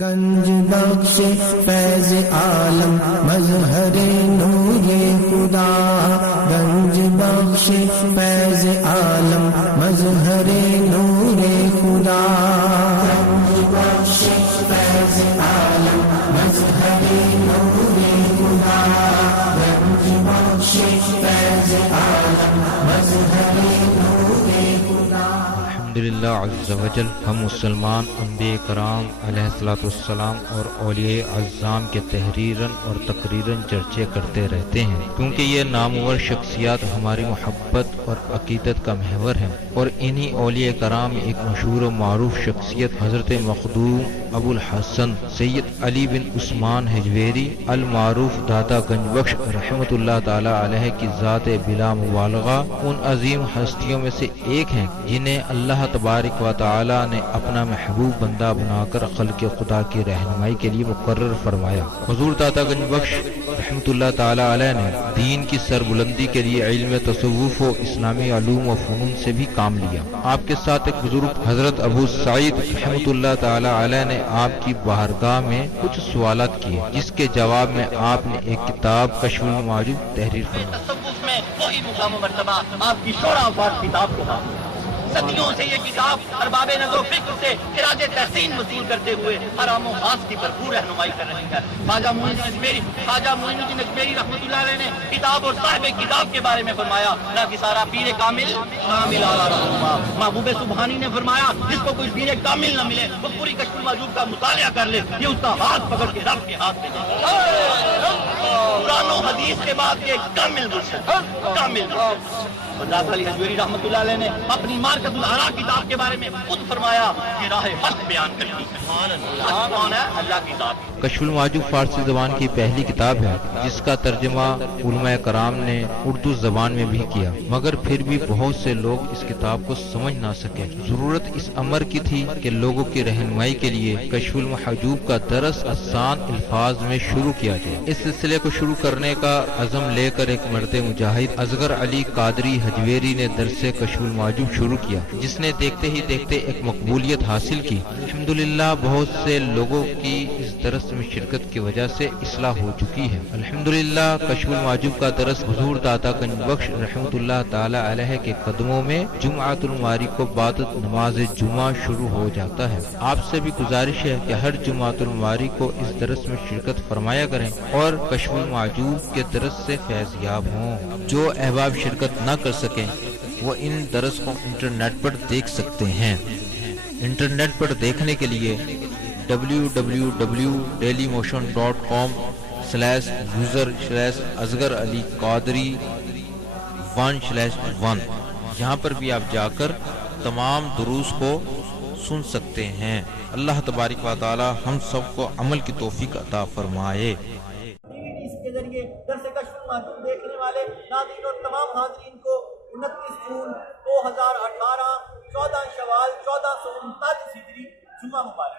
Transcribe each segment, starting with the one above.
گنج بخش فیض عالم مظہر نور خدا، گنج بخش فیض عالم مظہر نور خدا، گنج بخش فیض عالم مظہر نور خدا، گنج بخش فیض عالم مظہر نور خدا۔ الحمدللہ عز وجل، ہم مسلمان انبیاء کرام علیہ الصلوۃ والسلام اور اولیاء اعظام کے تحریراً اور تقریراً چرچے کرتے رہتے ہیں، کیونکہ یہ نامور شخصیات ہماری محبت اور عقیدت کا محور ہیں، اور انہی اولیاء کرام میں ایک مشہور و معروف شخصیت حضرت مخدوم ابو الحسن سید علی بن عثمان حجویری المعروف داتا گنج بخش رحمۃ اللہ تعالی علیہ کی ذات بلا مبالغہ ان عظیم ہستیوں میں سے ایک ہیں جنہیں اللہ تبارک و تعالی نے اپنا محبوب بندہ بنا کر خلق خدا کی رہنمائی کے لیے مقرر فرمایا۔ حضور داتا گنج بخش رحمۃ اللہ تعالی علیہ نے دین کی سربلندی کے لیے علم تصوف و اسلامی علوم و فنون سے بھی کام لیا۔ آپ کے ساتھ ایک بزرگ حضرت ابو سعید رحمۃ اللہ تعالی علیہ نے آپ کی بارگاہ میں کچھ سوالات کیے، جس کے جواب میں آپ نے ایک کتاب کشف المعجوب تحریر فرمائی۔ تصوف میں وہی مقام و مرتبہ آپ کی شورا آفات کتاب کو حاصل ہے۔ صدیوں سے یہ کتاب ارباب نظر و فکر سے خراج تحسین وصول کرتے ہوئے حرام و خاص کی بھرپور رہنمائی کر رہی ہے۔ خواجہ معین الدین اجمیری رحمۃ اللہ علیہ نے کتاب اور صاحب کتاب کے بارے میں فرمایا، نہ کہ سارا پیر کامل اعلیٰ رہنما۔ محبوب سبحانی نے فرمایا، جس کو کوئی پیر کامل نہ ملے وہ پوری کشف المعجوب کا مطالعہ کر لے، یہ اس کا ہاتھ پکڑ کے رب کے ہاتھ میں دے۔ قرآن و حدیث کے بعد یہ کامل مرشد، کامل مرشد۔ داتا علی حجویری رحمۃ اللہ علیہ نے اپنی مارکت الآراء کتاب کے بارے میں خود فرمایا کہ راہ حق بیان کرتی ہے۔ کون ہے؟ اللہ کی ذات۔ کشف المعجوب فارسی زبان کی پہلی کتاب ہے جس کا ترجمہ علماء کرام نے اردو زبان میں بھی کیا، مگر پھر بھی بہت سے لوگ اس کتاب کو سمجھ نہ سکے۔ ضرورت اس امر کی تھی کہ لوگوں کی رہنمائی کے لیے کشف المحجوب کا درس آسان الفاظ میں شروع کیا جائے۔ اس سلسلے کو شروع کرنے کا عزم لے کر ایک مرد مجاہد اصغر علی قادری حجویری نے درس کشف المعجوب شروع کیا، جس نے دیکھتے ہی دیکھتے ایک مقبولیت حاصل کی۔ الحمدللہ بہت سے لوگوں کی اس درس میں شرکت کی وجہ سے اصلاح ہو چکی ہے۔ الحمدللہ کشف المعجوب کا درس حضور داتا گنج بخش رحمۃ اللہ تعالی علیہ کے قدموں میں جمعۃ المواری کو بعد نماز جمعہ شروع ہو جاتا ہے۔ آپ سے بھی گزارش ہے کہ ہر جمعۃ المواری کو اس درس میں شرکت فرمایا کریں اور کشف المعجوب کے درس سے فیض یاب ہوں۔ جو احباب شرکت نہ کر سکیں وہ ان درس کو انٹرنیٹ پر دیکھ سکتے ہیں۔ انٹرنیٹ پر دیکھنے کے لیے www.dailymotion.com/user/اصغر علی قادری 1/1 یہاں پر بھی آپ جا کر تمام دروس کو سن سکتے ہیں۔ اللہ تبارک و تعالی ہم سب کو عمل کی توفیق عطا فرمائے۔ اس کے ذریعے درس کشف المعجوب دیکھنے والے ناظرین اور تمام حاضرین کو 29 جون 2018 14 شوال 1439 ہجری جمعہ مبارک۔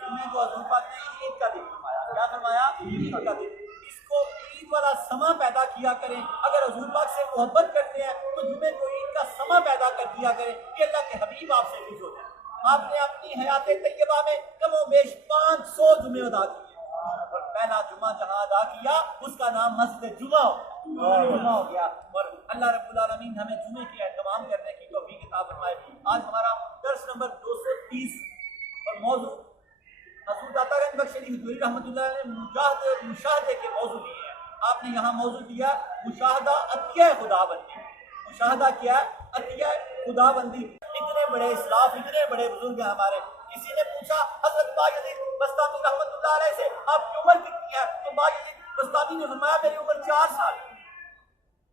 جمعے کو حضور پاک نے عید کا دن فرمایا۔ کیا فرمایا؟ عید کا دن۔ اس کو عید والا سما پیدا کیا کریں۔ اگر حضور پاک سے محبت کرتے ہیں تو جمعے کو عید کا سما پیدا کر دیا کریں کہ اللہ کے حبیب آپ سے خوش ہو جائیں۔ آپ نے اپنی حیات طیبہ میں کم و بیش 500 جمعے ادا کیے، اور پہلا جمعہ جہاں ادا کیا اس کا نام مسجد جمعہ ہو گیا۔ اور اللہ رب العالمین ہمیں جمعے کے اہتمام کرنے کی توفیق عطا فرمائے۔ آج ہمارا درس نمبر 230 اور موضوع حضور داتا گنج بخش حجویری رحمۃ اللہ علیہ نے مشاہدے کے موضوع لیے ہیں۔ آپ نے یہاں موضوع دیا مشاہدہ عطیہ خدا بندی۔ مشاہدہ کیا ہے؟ عطیہ خدا بندی۔ اتنے بڑے اسلاف، اتنے بڑے بزرگ ہیں ہمارے۔ کسی نے پوچھا حضرت باجد بستامی رحمۃ اللہ علیہ سے آپ کی عمر کتنی ہے؟ تو باجد بستامی نے فرمایا میری عمر 4 سال۔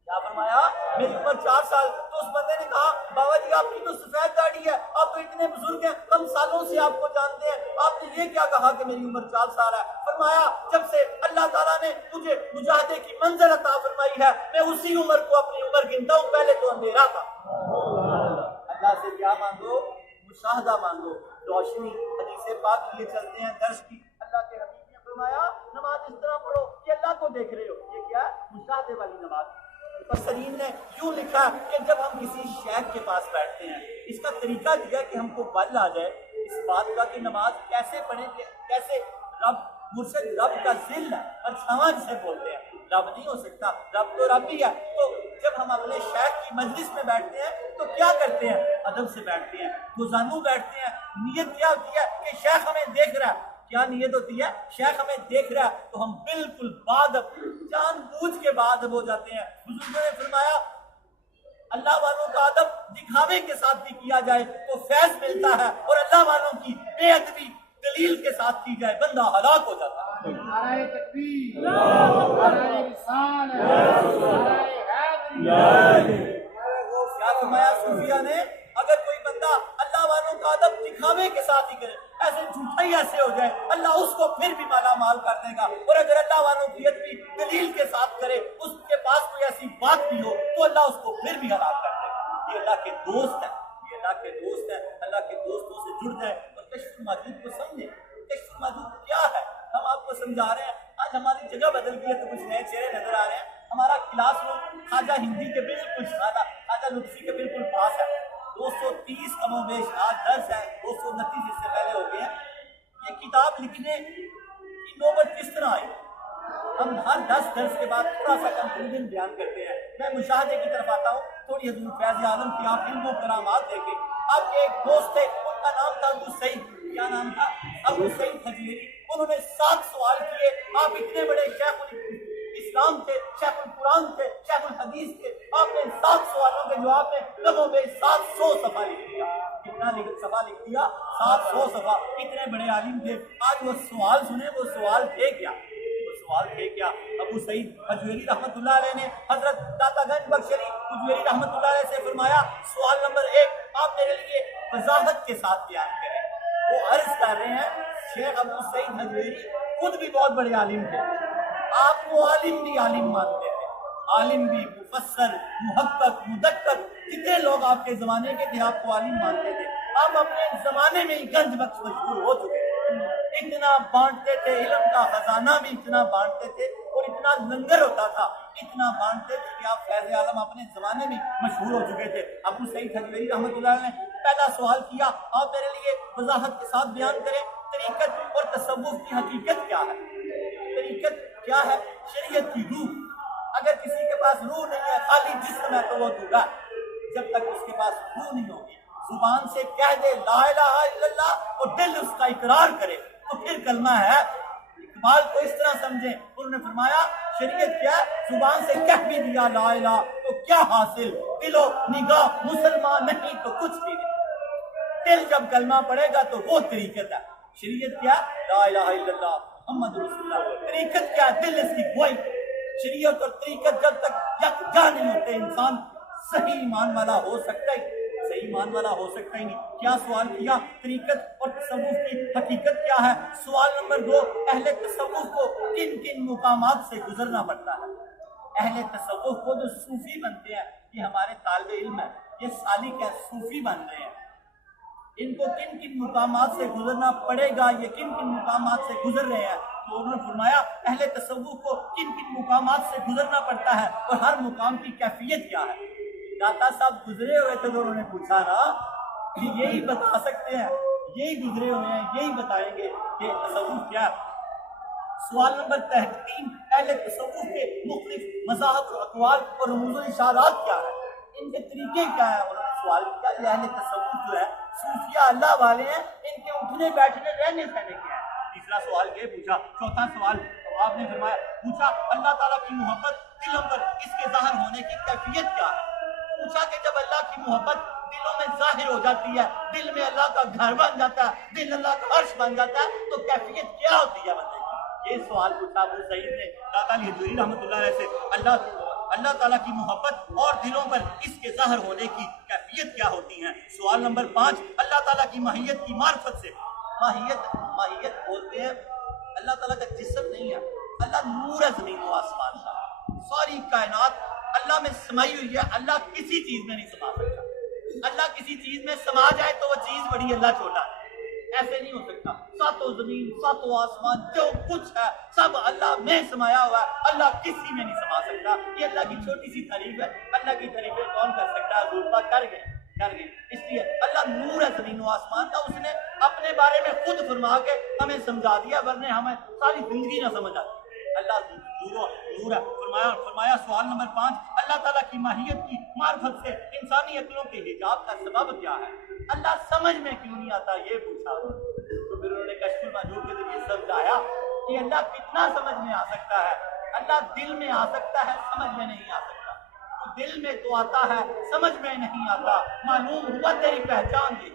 کیا فرمایا؟ میری عمر 4 سال۔ تو اس بندے نے کہا بابا جی آپ کی تو سفید داڑھی ہے، آپ تو اتنے بزرگ ہیں، ہم سالوں سے آپ کو جانتے ہیں، آپ نے یہ کیا کہا کہ میری عمر 4 سال ہے؟ فرمایا جب سے اللہ تعالیٰ نے مجھے مجاہدے کی منزل عطا فرمائی ہے میں اسی عمر کو اپنی عمر گنتا ہوں، پہلے تو اندھیرا تھا۔ اللہ سے کیا مانگو؟ مشاہدہ مانگو، روشنی۔ حدیث پاک لیے چلتے ہیں درس کی۔ اللہ کے حبیب نے فرمایا نماز اس طرح پڑھو کہ اللہ کو دیکھ رہے ہو۔ یہ کیا ہے؟ مشاہدے والی نماز۔ مفسرین نے یوں لکھا کہ جب ہم کسی شیخ کے پاس بیٹھتے ہیں، اس کا طریقہ دیا کہ ہم کو بل آ جائے اس بات کا کہ نماز کیسے پڑھیں گے، کیسے رب مرشد رب کا ذل ہے اور چھاواں جسے بولتے ہیں، رب نہیں ہو سکتا، رب تو رب ہی ہے۔ تو جب ہم اپنے شیخ کی مجلس میں بیٹھتے ہیں تو کیا کرتے ہیں؟ ادب سے بیٹھتے ہیں، گزانو بیٹھتے ہیں۔ نیت کیا ہوتی ہے کہ شیخ ہمیں دیکھ رہا ہے، کیا نیت ہوتی ہے؟ شیخ ہمیں دیکھ رہا ہے تو ہم بالکل بادب، جان بوجھ کے بادب ہو جاتے ہیں۔ بزرگوں نے فرمایا اللہ والوں کا ادب دکھاوے کے ساتھ بھی کیا جائے تو فیض ملتا ہے، اور اللہ والوں کی بے ادبی دلیل کے ساتھ کی جائے بندہ ہلاک ہو جاتا ہے۔ نعرہ تکبیر، نعرہ رسالت، نعرہ حیدری۔ کیا فرمایا صوفیہ نے؟ اگر کوئی بندہ اللہ والوں کا ادب دکھاوے کے ساتھ ہی کرے، ایسے جھوٹا ہی ایسے ہو جائے، اللہ اس کو پھر بھی مالا مال کر دے گا۔ اور اگر اللہ والوں کی ادبی دلیل کے ساتھ کرے، اس کے پاس کوئی ایسی بات بھی ہو تو اللہ اس کو پھر بھی ہلاک کر دے گا۔ یہ اللہ کے دوست ہیں، یہ اللہ کے دوست ہیں۔ اللہ کے دوستوں سے جڑ جائیں اور کشف الموجود کو سمجھیں۔ کشف الموجود کیا ہے ہم آپ کو سمجھا رہے ہیں۔ آج ہماری جگہ بدل گئی ہے تو کچھ نئے چہرے نظر آ رہے ہیں۔ ہمارا کلاس روم خواجہ ہندی کے بالکل سادہ، خواجہ لطفی کے بالکل پاس ہے۔ 230 کم و بیش آج درس ہے، 229 اس سے پہلے ہو گئے ہیں۔ یہ کتاب لکھنے کی نوبت کس طرح آئی؟ ہم ہر 10 درس کے بعد تھوڑا سا کنکلوژن بیان کرتے ہیں۔ میں مشاہدے کی طرف آتا ہوں، تھوڑی حضور فیض عالم کی آپ علم و کرامات دیکھیں۔ آپ کے ایک دوست تھے، ان کا نام تھا ابو سعید، کیا نام تھا؟ ابو سعید حجویری۔ انہوں نے 7 سوال کیے۔ آپ اتنے بڑے شیخ الاسلام تھے، شیخ القرآن تھے، شیخ الحدیث تھے، آپ نے 7 سوالوں کے جواب میں کم و بیش 700 صفحہ لکھ دیا۔ کتنا صفحہ لکھ دیا؟ 700 صفحہ۔ اتنے بڑے عالم تھے۔ آج وہ سوال سنیں، وہ سوال تھے کیا؟ سوال تھے کیا؟ ابو سعید حجویری رحمۃ اللہ علیہ نے حضرت داتا گنج بخشری حجویری رحمۃ اللہ علیہ سے فرمایا سوال نمبر 1 آپ میرے لیے وضاحت کے ساتھ بیان کریں۔ وہ عرض کر رہے ہیں شیخ ابو سعید حجویری خود بھی بہت بڑے عالم تھے، آپ کو عالم بھی عالم مانتے تھے، عالم بھی، مفسر، محقق، مدقق، کتنے لوگ آپ کے زمانے کے تھے آپ کو عالم مانتے تھے۔ آپ اپنے زمانے میں ہی گنج بخش مشہور ہو چکے تھے، اتنا بانٹتے تھے، علم کا خزانہ بھی اتنا بانٹتے تھے اور اتنا لنگر ہوتا تھا، اتنا بانٹتے تھے کہ آپ فیض عالم اپنے زمانے میں مشہور ہو چکے تھے۔ ابو سعید حجویری رحمۃ اللہ علیہ نے پہلا سوال کیا آپ میرے لیے وضاحت کے ساتھ بیان کریں طریقت اور تصوف کی حقیقت کیا ہے؟ طریقت کیا ہے؟ شریعت کی روح۔ اگر کسی کے پاس روح نہیں ہے، خالی جسم ہے تو وہ دھوگا، جب تک اس کے پاس روح نہیں ہوگی، زبان سے کہہ دے لا الہ الا اللہ اور دل اس کا اقرار کرے تو پھر کلمہ ہے۔ اقبال کو اس طرح سمجھیں، انہوں نے فرمایا شریعت کیا ہے؟ زبان سے کہہ بھی دیا لا الہ تو کیا حاصل، دل و نگاہ مسلمان نہیں تو کچھ بھی نہیں۔ دل جب کلمہ پڑے گا تو وہ طریقت ہے۔ شریعت کیا؟ لا الہ الا اللہ محمد رسول اللہ۔ طریقت کیا؟ دل اس کی گواہی۔ شریعت اور طریقت جب تک یکجا نہیں ہوتے انسان صحیح ایمان والا ہو سکتا ہی صحیح ایمان والا ہو سکتا ہی نہیں۔ کیا سوال کیا؟ طریقت اور تصوف کی حقیقت کیا ہے؟ سوال نمبر 2 اہل تصوف کو کن کن مقامات سے گزرنا پڑتا ہے؟ اہل تصوف کو جو صوفی بنتے ہیں، یہ ہمارے طالب علم ہیں، یہ سالک ہیں، صوفی بن رہے ہیں، ان کو کن کن مقامات سے گزرنا پڑے گا، یہ کن کن مقامات سے گزر رہے ہیں؟ تو انہوں نے فرمایا اہل تصوف کو کن کن مقامات سے گزرنا پڑتا ہے اور ہر مقام کی کیفیت کیا ہے۔ داتا صاحب گزرے ہوئے تھے تو انہوں نے پوچھا نا کہ یہی بتا سکتے ہیں، یہی گزرے ہوئے ہیں، یہی بتائیں گے کہ تصوف کیا ہے۔ سوال نمبر 3 اہل تصوف کے مختلف مذاہب و اقوال اور رموز و اشارات کیا ہے، ان کے طریقے کیا ہیں؟ انہوں نے سوال کیا یہ اہل تصوف جو ہے صوفیہ اللہ والے ہیں، ان کے اٹھنے بیٹھنے رہنے سہنے کیا ہے؟ تیسرا سوال یہ پوچھا۔ چوتھا سوال آپ نے فرمایا پوچھا اللہ تعالیٰ کی محبت دلوں پر اس کے ظاہر ہونے کی کیفیت کیا ہے؟ پوچھا کہ جب اللہ کی محبت دلوں میں ظاہر ہو جاتی ہے، دل میں اللہ کا گھر بن جاتا ہے، دل اللہ کا عرش بن جاتا ہے، تو کیفیت کیا ہوتی ہے بندے کی؟ یہ سوال پوچھا ابو سعید نے داتا علی حجویری رحمۃ اللہ علیہ سے اللہ تعالیٰ کی محبت اور دلوں پر اس کے ظاہر ہونے کی کیفیت کیا ہوتی ہیں؟ سوال نمبر 5 اللہ تعالیٰ کی ماہیت کی معرفت سے۔ ماہیت بولتے ہیں اللہ تعالیٰ کا جسم نہیں ہے، اللہ نور ہے زمین و آسمان کا، ساری کائنات اللہ میں سمائی ہوئی ہے، اللہ کسی چیز میں نہیں سما سکتا۔ اللہ کسی چیز میں سما جائے تو وہ چیز بڑی، اللہ چھوٹا ہے، ایسے نہیں ہو سکتا۔ ساتوں زمین ساتوں آسمان جو کچھ ہے سب اللہ میں سمایا ہوا ہے، اللہ کسی میں نہیں سما سکتا۔ یہ اللہ کی چھوٹی سی تعریف ہے، اللہ کی تعریفیں کون کر سکتا ہے؟ حضور پاک کر گئے، ڈر گئے. اس لیے اللہ نور ہے زمین و آسمان کا, اس نے اپنے بارے میں خود فرما کے ہمیں سمجھا دیا, ورنہ ہمیں ساری زندگی نہ سمجھ آتی. اللہ نور ہے. فرمایا سوال نمبر 5, اللہ تعالیٰ کی ماہیت کی معرفت سے انسانی عقلوں کے حجاب کا سبب کیا ہے؟ اللہ سمجھ میں کیوں نہیں آتا یہ پوچھا. تو پھر انہوں نے کشف المحجوب کے ذریعے سمجھایا کہ اللہ کتنا سمجھ میں آ سکتا ہے. اللہ دل میں آ سکتا ہے, سمجھ میں نہیں آ سکتا. تو دل میں تو آتا ہے, سمجھ میں نہیں آتا. معلوم ہوا تیری پہچان دی.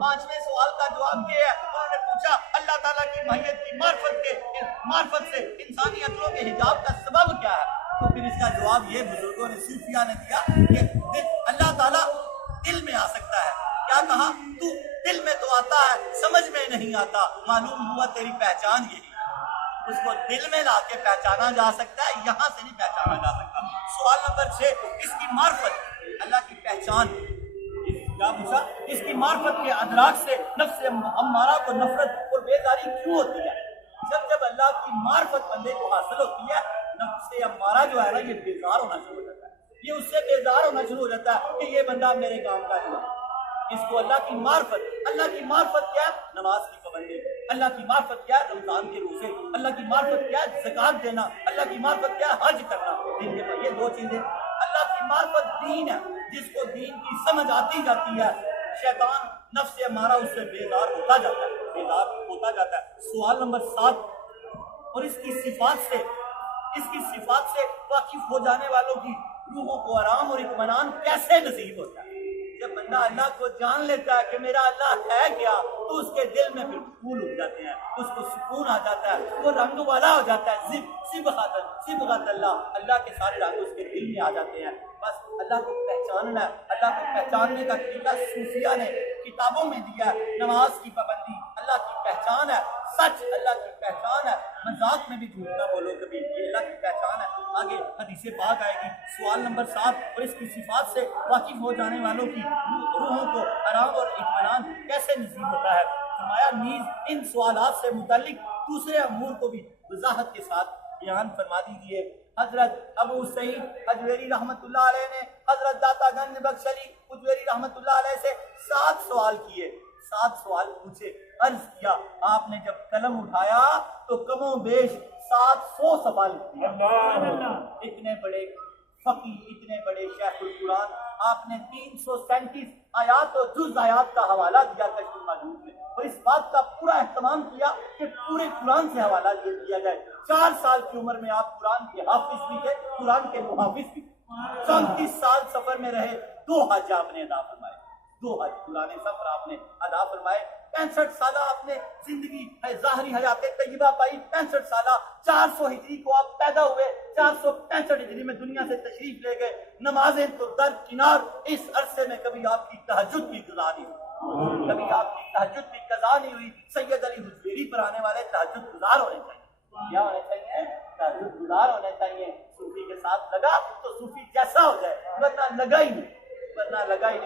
پانچویں سوال کا جواب یہ ہے, انہوں نے پوچھا اللہ تعالیٰ کی ماہیت کی معرفت سے انسانی عقلوں کے حجاب کا سبب کیا ہے؟ تو پھر اس کا جواب یہ بزرگوں نے صوفیہ نے دیا کہ اللہ تعالیٰ دل میں آ سکتا ہے. کیا کہا؟ تو دل میں تو آتا ہے, سمجھ میں نہیں آتا. معلوم ہوا تیری پہچان یہی. اس کو دل میں لا کے پہچانا جا سکتا ہے, یہاں سے نہیں پہچانا جا سکتا. سوال نمبر 6, اس کی معرفت, اللہ کی پہچان کیا پوچھا؟ اس کی معرفت کے ادراک سے نفس امارہ کو نفرت اور بیداری کیوں ہوتی ہے؟ جب اللہ کی معرفت بندے کو حاصل ہوتی ہے, نفس امارہ جو ہے نا یہ بیزار ہونا شروع ہو جاتا ہے. یہ اس سے بیزار ہونا شروع ہو جاتا ہے کہ یہ بندہ میرے کام کا نہیں ہے. اس کو اللہ کی معرفت کیا ہے؟ نماز کی پابندی. اللہ کی معرفت کیا ہے؟ رمضان کے روزے. اللہ کی معرفت کیا ہے؟ زکات دینا. اللہ کی معرفت کیا ہے؟ حج کرنا. یہ 2 چیزیں. اللہ کی معرفت دین ہے, جس کو دین کی سمجھ آتی جاتی ہے, شیطان نفس ہمارا اس سے بیدار ہوتا جاتا ہے. سوال نمبر 7, اور اس کی صفات سے واقف ہو جانے والوں کی روحوں کو آرام اور اطمینان کیسے نصیب ہوتا ہے؟ جب بندہ اللہ کو جان لیتا ہے کہ میرا اللہ ہے کیا, تو اس کے دل میں پھر پھول اٹھ جاتے ہیں, اس کو سکون آ جاتا ہے, وہ رنگ والا ہو جاتا ہے. صبغت اللہ کے سارے رنگ اس کے دل میں آ جاتے ہیں. بس اللہ کو پہچاننا ہے. اللہ کو پہچاننے کا طریقہ صوفیہ نے کتابوں میں دیا ہے. نماز کی پابندی اللہ کی پہچان ہے, سچ اللہ کی پہچان ہے, مذاق میں بھی جھوٹ نہ بولو کبھی, یہ اللہ کی پہچان ہے. آگے حدیث پاک آئے گی. سوال نمبر 7, اور اس کی صفات سے واقف ہو جانے والوں کی روحوں کو آرام اور اطمینان کیسے نصیب ہوتا ہے؟ فرمایا نیز ان سوالات سے متعلق دوسرے امور کو بھی وضاحت کے ساتھ بیان فرما دیجیے. حضرت ابو سعید حجویری رحمت اللہ علیہ نے حضرت داتا گنج بخش علی حجویری رحمت اللہ علیہ سے 7 سوال کیے, 7 سوال پوچھے. عرض کیا آپ نے جب قلم اٹھایا تو کم و بیش 700 سوال کیا. اتنے بڑے فقی, اتنے بڑے شیخ القرآن, آپ نے 337 آیات اور جز آیات کا حوالہ دیا کشف المحجوب میں, اور اس بات کا پورا اہتمام کیا کہ پورے قرآن سے حوالہ دیا جائے. 4 سال کی عمر میں آپ قرآن کے حافظ بھی تھے, قرآن کے محافظ بھی. 34 سال سفر میں رہے, 2 حج آپ نے ادا فرمائے, 2 حج قرآن سفر آپ نے ادا فرمائے. 65 سالہ آپ نے زندگی ظاہری حیات طیبہ پائی. 65 سالہ 400 ہجری کو آپ پیدا ہوئے, 465 ہجری میں دنیا سے تشریف لے گئے. نمازیں تو درکنار, اس عرصے میں کبھی آپ کی تہجد کی قضا نہیں ہوئی, کبھی آپ کی تہجد کی قضا نہیں ہوئی. سید علی حجویری پر آنے والے تہجد گزار ہونے چاہیے. کیا ہونے چاہیے؟ تہجد گزار ہونے چاہیے. صوفی کے ساتھ لگا تو صوفی جیسا ہو جائے, ورنہ لگا ہی نہیں.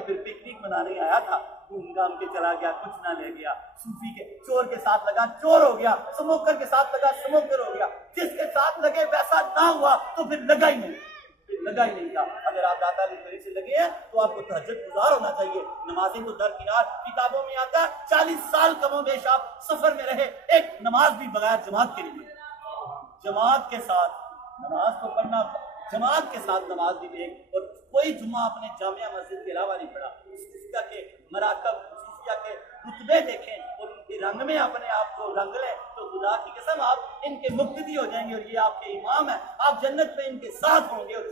پھر پکنک منانے آیا تھا, گھوم گام کے چلا گیا, کچھ نہ لے گیا. صوفی کے چور کے ساتھ لگا, چور ہو گیا. سموکر کے ساتھ لگا, سموکر ہو گیا. جس کے ساتھ لگے ویسا نہ ہوا تو پھر لگا ہی نہیں تھا. اگر آپ داتا علی سے لگے ہیں تو آپ کو تہجد گزار ہونا چاہیے. نمازیں تو درکنار, کتابوں میں آتا ہے 40 سال کم و بیش آپ سفر میں رہے, ایک نماز بھی بغیر جماعت کے نہیں. جماعت کے ساتھ نماز کو پڑھنا, جماعت کے ساتھ نماز بھی دے, اور کوئی جمعہ اپنے جامعہ مسجد کے علاوہ نہیں پڑھا. صوفیہ کے مراکب, صوفیہ کے رتبے دیکھیں اور ان کے رنگ میں اپنے آپ کو رنگ لیں تو خدا کی قسم آپ ان کے مقتدی ہو جائیں گے, اور یہ آپ کے امام ہیں. آپ جنت میں ان کے ساتھ ہوں گے, اور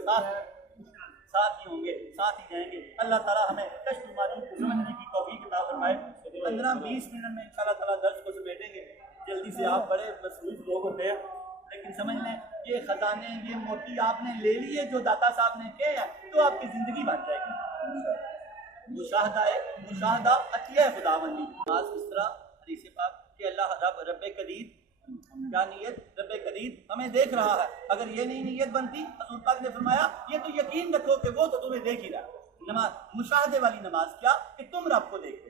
ساتھ ہی ہوں گے, ساتھ ہی جائیں گے. اللہ تعالیٰ ہمیں کشف المحجوب کو سمجھنے کی توفیق عطا فرمائے. 15-20 منٹ میں انشاءاللہ تعالیٰ درس کو سمیٹیں گے. جلدی سے, آپ بڑے مصروف لوگ ہوتے ہیں, لیکن سمجھ لیں یہ خزانے, یہ موتی آپ نے لے لیے جو داتا صاحب نے کہے ہیں تو آپ کی زندگی بن جائے گی. مشاہدہ عطیہ خداوندی. آج کس طرح حدیث پاک کہ اللہ رب قدیر, کیا نیت؟ رب قدیر ہمیں دیکھ رہا ہے. اگر یہ نہیں نیت بنتی, حضور پاک نے فرمایا یہ تو یقین رکھو کہ وہ تو تمہیں دیکھ ہی رہا. نماز مشاہدے والی نماز کیا کہ تم رب کو دیکھتے.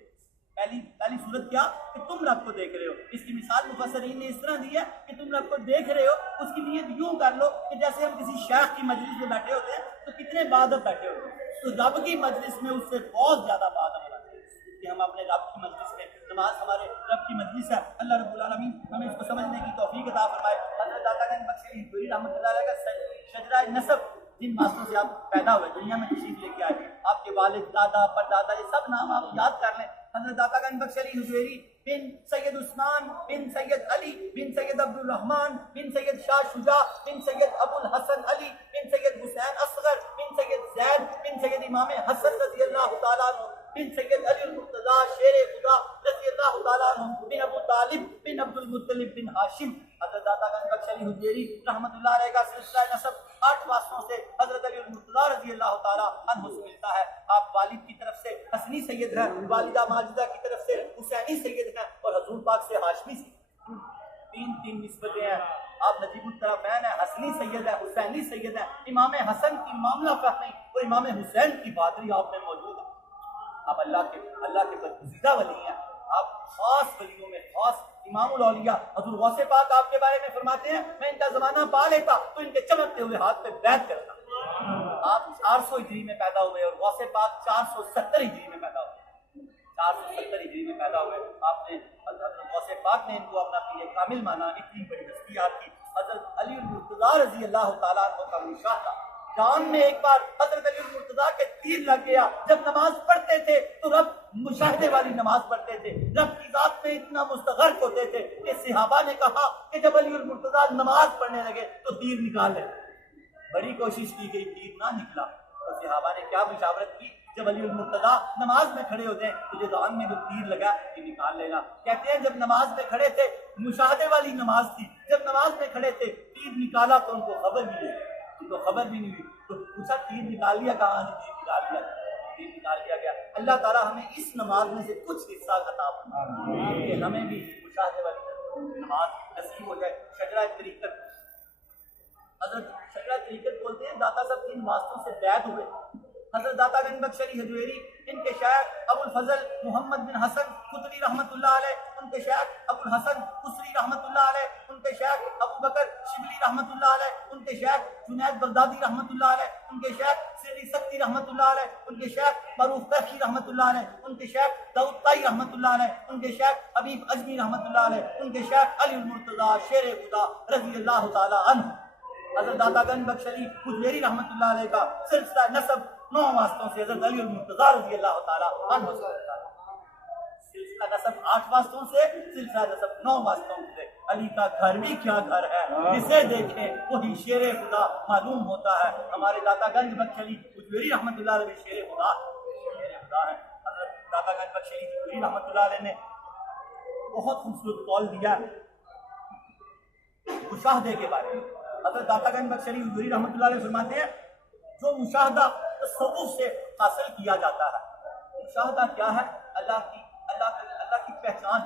پہلی صورت کیا کہ تم رب کو دیکھ رہے ہو. اس کی مثال مفسرین نے اس طرح دی ہے کہ تم رب کو دیکھ رہے ہو، اس کی نیت یوں کر لو کہ جیسے ہم کسی شیخ کی مجلس میں بیٹھے ہوتے ہیں تو کتنے باادب بیٹھے ہوتے ہیں، تو رب کی مجلس میں اس سے بہت زیادہ باادب ہونا چاہیے کہ ہم اپنے رب کی مجلس میں، نماز ہمارے رب کی مجلس ہے. اللہ رب العالمین ہمیں اس کو سمجھنے کی توفیق عطا فرمائے. حضرت داتا گنج بخش علی رحمۃ اللہ علیہ کا شجرہ نسب، جن واسطوں سے آپ پیدا ہوئے، دنیا میں تشریف لے کے آئے، آپ کے والد، دادا، پردادا، یہ سب نام آپ یاد کر لیں. حضرت داتا گنج بخش علی حضویری بن سید عثمان بن سید علی بن سید عبد الرحمن بن سید شاہ شجاع بن سید ابو الحسن علی بن سید حسین اصغر بن سید زید بن سید امام حسن رضی اللہ تعالیٰ عنہ بن سید علی المرتضیٰ شیر خدا رضی اللہ تعالیٰ عنہ بن ابو طالب بن عبد المطلب بن ہاشم. حضرت داتا گنج بخش علی حضویری رحمۃ اللہ علیہ کا سلسلہ نسب 8 واسطوں سے حضرت علی المرتضیٰ رضی اللہ تعالیٰ عنہ سے ملتا ہے. آپ والد کی طرف سے حسنی سید ہیں، والدہ ماجدہ کی طرف سے حسینی سید ہیں، اور حضور پاک سے ہاشمی سید. تین نسبتیں ہیں. آپ نجیب الطرفین ہیں، حسنی سید ہے، حسینی سید ہے. امام حسن کی معاملہ فہمی اور امام حسین کی بہادری آپ میں موجود ہے. آپ اللہ کے برگزیدہ ولی ہیں. آپ خاص ولیوں میں خاص امام الاولیاء حضور غوث پاک آپ کے بارے میں فرماتے ہیں میں ان کا زمانہ پا لیتا تو ان کے چمکتے ہوئے ہاتھ پہ بیعت کرتا. آپ 400 ہجری میں پیدا ہوئے اور غوث پاک 470 ہجری میں پیدا ہوئے. 470 ہجری میں پیدا ہوئے. آپ نے حضرت غوث پاک نے ان کو اپنا پیر کامل مانا. اتنی بڑی ہستی آپ کی. حضرت علی المرتضیٰ رضی اللہ تعالیٰ عنہ کا مشاہدہ جان میں ایک بار حضرت علی المرتضیٰ کے تیر لگ گیا. جب نماز پڑھتے تھے تو رب مشاہدے والی نماز پڑھتے تھے، رب کی ذات میں اتنا مستغرق ہوتے تھے کہ صحابہ نے کہا کہ جب علی المرتضیٰ نماز پڑھنے لگے تو تیر نکال لے. بڑی کوشش کی گئی، تیر نہ نکلا. تو صحابہ نے کیا مشاورت کی، جب علی المرتضیٰ نماز میں کھڑے ہوتے ہیں تجھے دان میں جو تیر لگا یہ نکال لینا. کہتے ہیں جب نماز میں کھڑے تھے، مشاہدے والی نماز تھی، جب نماز میں کھڑے تھے تیر نکالا تو ان کو خبر نہیں ہوئی، ان کو خبر بھی نہیں ہوئی. تو پوچھا تیر نکال لیا؟ کہاں نے تیر نکال لیا، تیر نکال لیا گیا. اللہ تعالیٰ ہمیں اس نماز میں سے کچھ حصہ عطا فرمائے کہ ہمیں بھی مشاہدے والی نماز نصیب ہو جائے. شجرہ طریقت، حضرت شجرہ طریقت بولتے ہیں داتا صاحب 3 واسطوں سے بیعت ہوئے. حضرت داتا گنج بخش علی حضویری، ان کے شیخ ابو الفضل محمد بن حسن خدری رحمۃ اللہ علیہ، ان کے شیخ ابو الحسن قصری رحمۃ اللہ علیہ، ان کے شیخ ابو بکر شبلی رحمۃ اللہ علیہ، ان کے شیخ جنید بغدادی رحمۃ اللہ علیہ، ان کے شیخ سری سکتی رحمۃ اللہ علیہ، ان کے شیخ معروف کرخی رحمۃ اللہ علیہ، ان کے شیخ داؤد طائی رحمۃ اللہ علیہ، ان کے شیخ حبیب اجمی رحمۃ اللہ علیہ، ان کے شیخ علی المرتضیٰ شیر خدا رضی اللہ تعالیٰ عنہ. حضرت داتا گنج بخش علی حضویری رحمۃ اللہ علیہ کا سلسلہ نسب 9 واسطوں سے حضرت علی المرتضیٰ رضی اللہ تعالیٰ عنہ سے. سلسلہ نسب 8 واسطوں سے، سلسلہ نسب 9 واسطوں سے. علی کا گھر بھی کیا گھر ہے، جسے دیکھے وہی شیر خدا معلوم ہوتا ہے. ہمارے داتا گنج بخش علی حضویری رحمۃ اللہ علیہ شیر خدا ہے. حضرت داتا گنج بخش علی حضویری رحمۃ اللہ علیہ نے بہت خوبصورت قول دیا مشاہدے کے بارے میں. حضرت داتا گنج بخش علی حضویری رحمۃ اللہ علیہ فرماتے ہیں جو مشاہدہ تصوف سے حاصل کیا جاتا ہے. مشاہدہ کیا ہے؟ اللہ کی پہچان،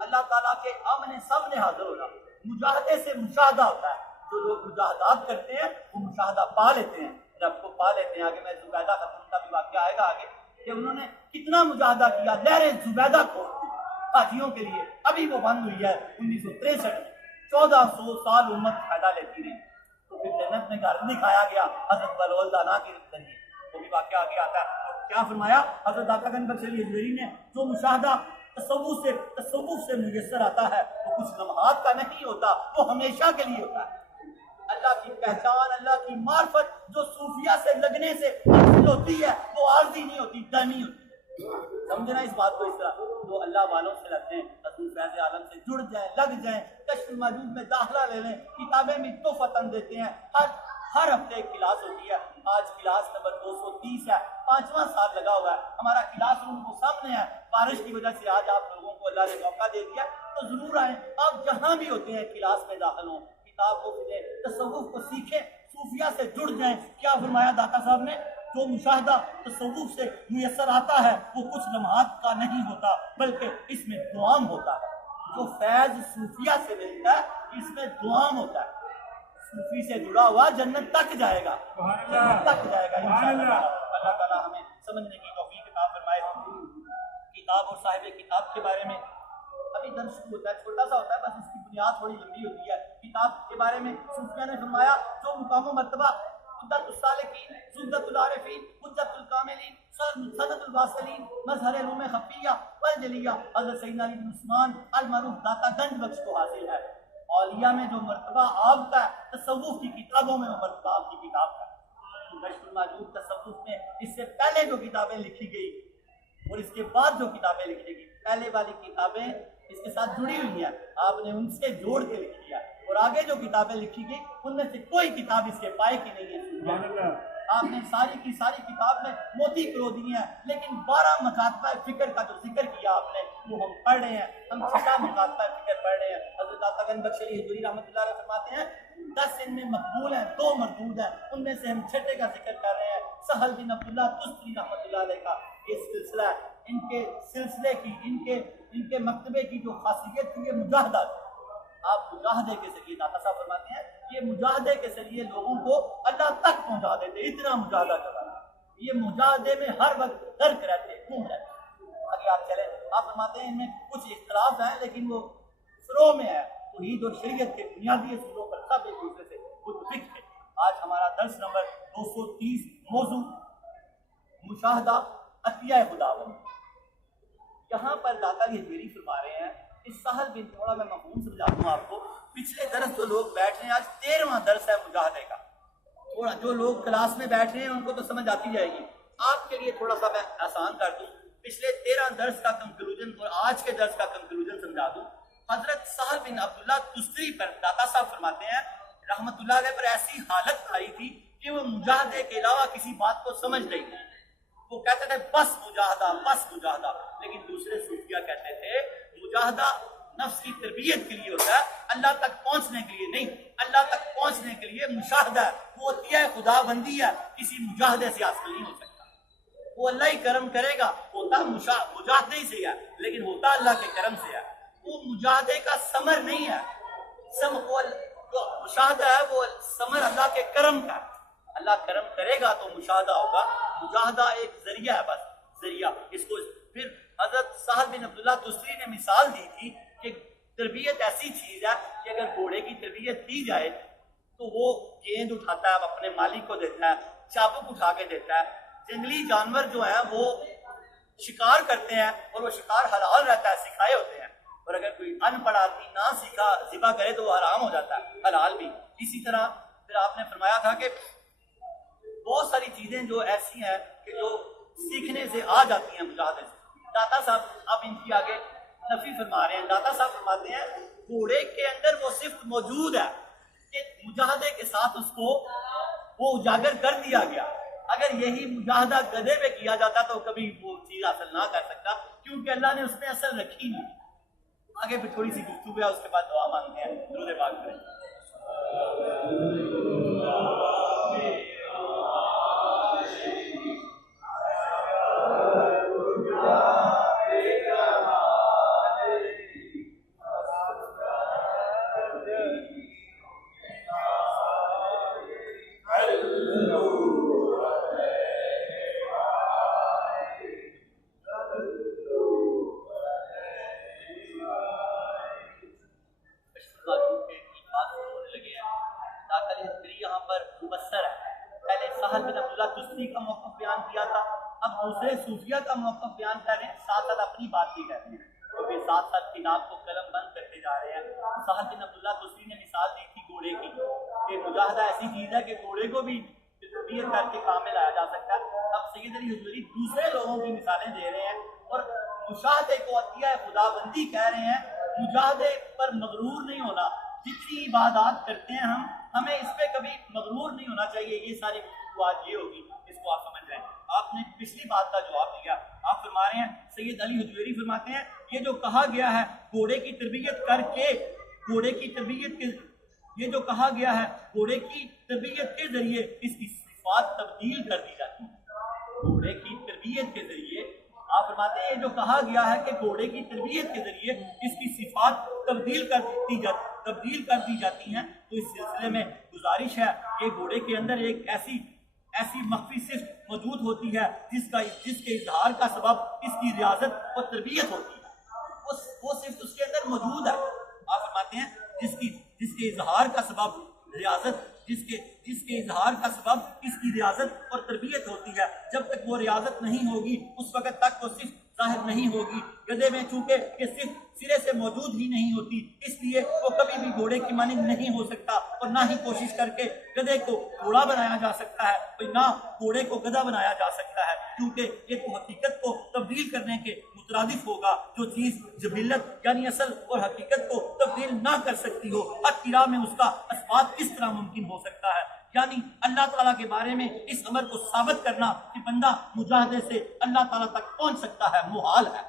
اللہ تعالیٰ کے آمنے سامنے حاضر ہونا. مجاہدے سے مشاہدہ ہوتا ہے. جو لوگ مجاہدات کرتے ہیں وہ مشاہدہ پا لیتے ہیں، رب کو پا لیتے ہیں. آگے میں زبیدہ خاتون کا بھی واقعہ آئے گا آگے کہ انہوں نے کتنا مجاہدہ کیا. لہر زبیدہ کھول دی حاجیوں کے لیے، ابھی وہ بند ہوئی ہے 1963 میں. 1400 سال امت فائدہ لیتی رہی. تو پھر جنت میں گھر دکھایا گیا حضرت بلول دانا کے ذریعے. وہ بھی واقعہ آگے آتا ہے. اور کیا فرمایا حضرت داتا گنج بخش علی حضویری نے، جو مشاہدہ تصوف سے میسر آتا ہے وہ کچھ لمحات کا نہیں ہوتا، وہ ہمیشہ کے لیے ہوتا ہے. اللہ کی پہچان، اللہ کی معرفت جو صوفیہ سے لگنے سے حاصل ہوتی ہے وہ عارضی نہیں ہوتی، دائمی ہوتی. سمجھنا اس بات کو. اس طرح جو اللہ والوں سے لگتے ہیں، رسول فیض عالم سے جڑ جائیں، لگ جائیں، کشف الموجود میں داخلہ لے لیں، کتابیں بھی تحفتاً دیتے ہیں. ہر ہفتے ایک کلاس ہوتی ہے. آج کلاس نمبر 230 ہے، 5واں سال لگا ہوا ہے. ہمارا کلاس روم وہ سامنے ہے. بارش کی وجہ سے آج آپ لوگوں کو اللہ نے موقع دے دیا تو ضرور آئیں. آپ جہاں بھی ہوتے ہیں کلاس میں داخل ہوں، کتاب کو پڑھیں، تصوف کو سیکھیں، صوفیہ سے جڑ جائیں. کیا فرمایا داتا صاحب نے؟ جو مشاہدہ تصوف سے میسر آتا ہے وہ کچھ لمحات کا نہیں ہوتا بلکہ اس میں دوام ہوتا ہے. جو فیض صوفیہ سے ملتا ہے اس میں دوام ہوتا ہے. صوفی سے جڑا ہوا جنت تک جائے گا، جنت تک جائے گا انشاءاللہ. اللہ تعالیٰ ہمیں سمجھنے کی توفیق عطا فرمائے کہ کتاب اور صاحب کتاب کے بارے میں ابھی درس شروع ہوتا ہے، چھوٹا سا ہوتا ہے، بس اس کی بنیاد تھوڑی لمبی ہوتی ہے۔ کتاب کے بارے میں صوفیہ نے فرمایا جو مقام و مرتبہ عدت الصالحین، زبدۃ العارفین، حجت الکاملین، سند الواصلین، مظہر علوم خفیہ والجلیہ حضرت سیدنا علی بن عثمان المعروف داتا گنج بخش کو حاصل ہے۔ اولیاء میں جو مرتبہ آپ کا ہے، تصوف کی کتابوں میں وہ مرتبہ آپ کی کتاب کا ہے۔ کشف المعجوب تصوف میں اس سے پہلے جو کتابیں لکھی گئی اور اس کے بعد جو کتابیں لکھی گئی، پہلے والی کتابیں اس کے ساتھ جڑی ہوئی ہیں، آپ نے ان سے جوڑ کے لکھی ہے، اور آگے جو کتابیں لکھی گئی ان میں سے کوئی کتاب اس کے پائے کی نہیں ہے۔ آپ نے ساری کی ساری کتاب میں موتی پرو دیے ہیں، لیکن 12 مکاتبہ فکر کا جو ذکر کیا آپ نے وہ ہم پڑھ رہے ہیں، ہم 6 مکاتبہ فکر پڑھ رہے ہیں۔ حضرت داتا گنج بخش علی حضوری رحمۃ اللہ علیہ فرماتے ہیں 10 ان میں مقبول ہیں، 2 مردود ہیں، ان میں سے ہم 6 کا ذکر کر رہے ہیں۔ سہل بن عبداللہ تستری رحمۃ اللہ علیہ کا یہ سلسلہ ہے، ان کے سلسلے کی ان کے مکتبے کی جو خاصیت تھی یہ مجاہدہ تھی۔ آپ مجاہدے کے ذریعے داتا صاحب فرماتے ہیں یہ مجاہدے کے ذریعے لوگوں کو اللہ تک پہنچا دیتے، اتنا مجاہدہ کروانا، یہ مجاہدے میں ہر وقت غرق رہتے، گھوم رہتے۔ آگے آپ چلیں، آپ فرماتے ہیں ان میں کچھ اختلاف ہیں لیکن وہ فروع میں ہے، توحید اور شریعت کے بنیادی اصولوں پر سب ایک دوسرے سے متفق ہے۔ آج ہمارا درس نمبر 230 موضوع مشاہدہ عطیہ خداوند۔ یہاں پر داتا یہ حضوری فرما رہے ہیں، اس سہل بن تھوڑا میں مفہوم سمجھاتا ہوں آپ کو۔ پچھلے درس جو لوگ بیٹھ رہے ہیں، آج 13واں درس ہے مجاہدے کا، تھوڑا جو لوگ کلاس میں بیٹھ رہے ہیں ان کو تو سمجھ آتی جائے گی، آپ کے لیے تھوڑا سا میں آسان کر دوں، پچھلے 13 درس کا کنکلوژن اور آج کے درس کا کنکلوژن سمجھا دوں۔ حضرت سہل بن عبداللہ تستری پر داتا صاحب فرماتے ہیں رحمت اللہ علیہ پر ایسی حالت آئی تھی کہ وہ مجاہدے کے علاوہ کسی بات کو سمجھ نہیں تھے، وہ کہتے تھے بس مجاہدہ، لیکن دوسرے صوفیہ کہتے تھے مجاہدہ نفس کی تربیت کے لیے ہوتا ہے، اللہ تک پہنچنے کے لیے نہیں، اللہ تک پہنچنے کے لیے مشاہدہ ہے، وہ عطیہ خدا بندی ہے، کسی مجاہدے سے حاصل نہیں ہو سکتا، وہ اللہ ہی کرم کرے گا، ہوتا مجاہدے ہی سے ہے لیکن ہوتا اللہ کے کرم سے ہے، وہ مجاہدے کا ثمر نہیں ہے، مشاہدہ ہے وہ ثمر اللہ کے کرم کا ہے، اللہ کرم کرے گا تو مشاہدہ ہوگا، مجاہدہ ایک ذریعہ ہے، بس ذریعہ۔ اس کو پھر حضرت سہل بن عبداللہ تستری نے مثال دی تھی کہ تربیت ایسی چیز ہے کہ اگر گھوڑے کی تربیت کی جائے تو وہ گیند اٹھاتا ہے، اپنے مالک کو دیتا ہے، چابک اٹھا کے دیتا ہے۔ جنگلی جانور جو ہیں وہ شکار کرتے ہیں اور وہ شکار حلال رہتا ہے، سکھائے ہوتے ہیں، اور اگر کوئی ان پڑھ آدمی نہ سیکھا ذبح کرے تو وہ حرام ہو جاتا ہے، حلال بھی۔ اسی طرح پھر آپ نے فرمایا تھا کہ بہت ساری چیزیں جو ایسی ہیں کہ جو سیکھنے سے آ جاتی ہیں مجاہدے سے۔ داتا صاحب اب ان کی آگے نفی فرما رہے ہیں، داتا صاحب فرماتے ہیں گھوڑے کے اندر وہ صفت موجود ہے کہ مجاہدے کے ساتھ اس کو وہ اجاگر کر دیا گیا، اگر یہی مجاہدہ گدھے پہ کیا جاتا تو کبھی وہ چیز حاصل نہ کر سکتا، کیونکہ اللہ نے اس میں اصل رکھی نہیں۔ آگے پھر تھوڑی سی گفتگو ہے، اس کے بعد دعا مانگتے ہیں، درود پاک کریں۔ دوسرے صوفیہ کا موقف بیان کر رہے ہیں، ساتھ ساتھ اپنی بات بھی کر رہے ہیں، تو بھی ساتھ ساتھ کتاب کو قلم بند کرتے جا رہے ہیں۔ سہل بن عبداللہ تستری نے مثال دی تھی گھوڑے کی، کہ مجاہدہ ایسی چیز ہے کہ گھوڑے کو بھی تربیت کر کے کام میں لایا جا سکتا ہے۔ اب سید علی حضوری دوسرے لوگوں کی مثالیں دے رہے ہیں اور مشاہدے کو عطیہ خدا بندی کہہ رہے ہیں۔ مجاہدے پر مغرور نہیں ہونا، جتنی عبادات کرتے ہیں ہمیں اس پہ کبھی مغرور نہیں ہونا چاہیے۔ یہ ساری بات یہ ہوگی، اس کو آپ سمجھ رہے ہیں۔ آپ نے پچھلی بات کا جواب دیا، آپ فرما رہے ہیں سید علی حجویری فرماتے ہیں یہ جو کہا گیا ہے گھوڑے کی تربیت کر کے، گھوڑے کی تربیت کے یہ جو کہا گیا ہے گھوڑے کی تربیت کے ذریعے اس کی صفات تبدیل کر دی جاتی ہیں۔ گھوڑے کی تربیت کے ذریعے آپ فرماتے ہیں یہ جو کہا گیا ہے کہ گھوڑے کی تربیت کے ذریعے اس کی صفات تبدیل کر دی جاتی ہیں، تو اس سلسلے میں گزارش ہے کہ گھوڑے کے اندر ایک ایسی مخفی صفت موجود ہوتی ہے جس کے اظہار کا سبب اس کی ریاضت اور تربیت ہوتی ہے، وہ صرف اس کے اندر موجود ہے۔ آپ فرماتے ہیں جس کے اظہار کا سبب ریاضت، جس کے اظہار کا سبب اس کی ریاضت اور تربیت ہوتی ہے، جب تک وہ ریاضت نہیں ہوگی اس وقت تک وہ صرف ظاہر نہیں ہوگی۔ گدھے میں چونکہ یہ صرف سرے سے موجود ہی نہیں ہوتی، اس لیے وہ کبھی بھی گھوڑے کی مانند نہیں ہو سکتا، اور نہ ہی کوشش کر کے گدھے کو گھوڑا بنایا جا سکتا ہے، نہ گھوڑے کو گدھا بنایا جا سکتا ہے، کیونکہ یہ تو حقیقت کو تبدیل کرنے کے مترادف ہوگا۔ جو چیز جبلت یعنی اصل اور حقیقت کو تبدیل نہ کر سکتی ہو، حق کی راہ میں اس کا اثبات کس طرح ممکن ہو سکتا ہے؟ یعنی اللہ تعالیٰ کے بارے میں اس امر کو ثابت کرنا کہ بندہ مجاہدے سے اللہ تعالیٰ تک پہنچ سکتا ہے محال ہے۔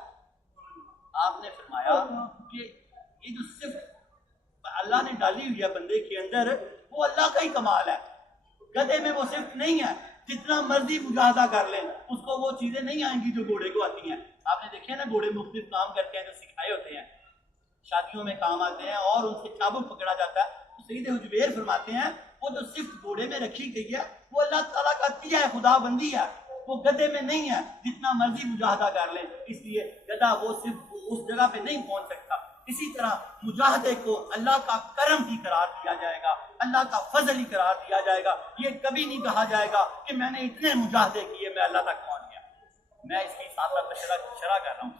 آپ نے فرمایا کہ یہ جو صرف اللہ نے ڈالی ہوئی ہے بندے کے اندر، وہ اللہ کا ہی کمال ہے۔ گدھے میں وہ صرف نہیں ہے، جتنا مرضی مجاہدہ کر لیں اس کو وہ چیزیں نہیں آئیں گی جو گھوڑے کو آتی ہیں۔ آپ نے دیکھے نا گھوڑے مختلف کام کرتے ہیں جو سکھائے ہوتے ہیں، شادیوں میں کام آتے ہیں اور ان سے چابک پکڑا جاتا ہے۔ سید حجویر فرماتے ہیں وہ جو صرف گھوڑے میں رکھی گئی ہے وہ اللہ تعالیٰ کا عطیہ ہے، خدا بندی ہے، وہ گدھے میں نہیں ہے جتنا مرضی مجاہدہ کر لیں۔ اس لیے گدھا وہ صرف اس جگہ پہ نہیں پہنچ سکتا۔ اسی طرح مجاہدے کو اللہ کا کرم ہی قرار دیا جائے گا، اللہ کا فضل ہی قرار دیا جائے گا۔ یہ کبھی نہیں کہا جائے گا کہ میں نے اتنے مجاہدے کیے میں اللہ تک پہنچ گیا۔ میں اس کی ساتھ شرح کر رہا ہوں۔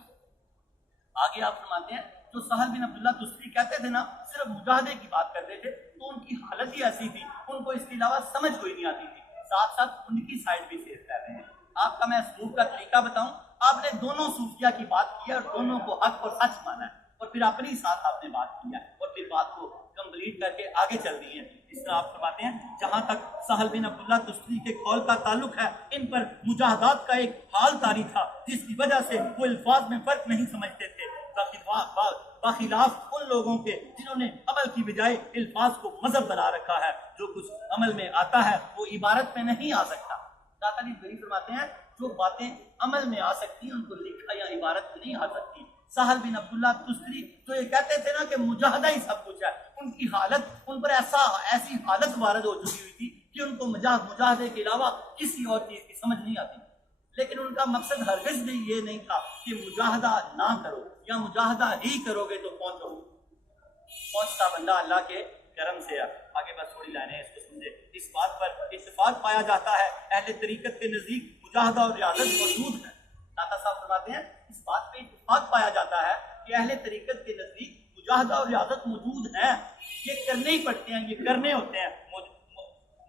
آگے آپ فرماتے ہیں جو سہل بن عبداللہ تستری کہتے تھے نا صرف مجاہدے کی بات کرتے تھے، تو ان کی حالت ہی ایسی تھی، ان کو اس کے علاوہ سمجھ کوئی نہیں آتی تھی۔ ساتھ ساتھ ان کی سائڈ بھی سیف کر رہے ہیں۔ آپ کا میں اسلوب کا طریقہ بتاؤں، آپ نے دونوں صوفیہ کی بات کی ہے اور دونوں کو حق اور سچ مانا ہے، اور پھر اپنی ساتھ آپ نے بات کی ہے اور پھر بات کو کمپلیٹ کر کے آگے چل دی ہے۔ اس طرح آپ فرماتے ہیں جہاں تک سہل بن عبداللہ تستری کے قول کا تعلق ہے، ان پر مجاہدات کا ایک حال طاری تھا جس کی وجہ سے وہ الفاظ میں فرق نہیں سمجھتے تھے، بخلاف ان لوگوں کے جنہوں نے عمل کی بجائے الفاظ کو مذہب بنا رکھا ہے۔ جو کچھ عمل میں آتا ہے وہ عبارت میں نہیں آ سکتا۔ داتا علی بری فرماتے ہیں جو باتیں عمل میں آ سکتی ہیں ان کو لکھا یا عبارت میں نہیں آ سکتی۔ سہل بن عبداللہ تستری جو یہ کہتے تھے نا کہ مجاہدہ ہی سب کچھ ہے، ان کی حالت، ان پر ایسی حالت وارد ہو چکی ہوئی تھی کہ ان کو مجاہدے کے علاوہ کسی اور چیز کی سمجھ نہیں آتی۔ لیکن ان کا مقصد ہرگز بھی یہ نہیں تھا کہ مجاہدہ نہ کرو یا مجاہدہ ہی کرو گے تو پہنچتا بندہ اللہ کے کرم سے ہے۔ آگے بس تھوڑی لائنیں اس کو سمجھے۔ اس بات پر اتفاق پایا جاتا ہے اہل طریقت کے نزدیک مجاہدہ اور ریاضت موجود ہے۔ داتا صاحب فرماتے ہیں اس بات پہ اتفاق پایا جاتا ہے کہ اہل طریقت کے نزدیک مجاہدہ اور ریاضت موجود ہے، یہ کرنے ہی پڑتے ہیں، یہ کرنے ہوتے ہیں۔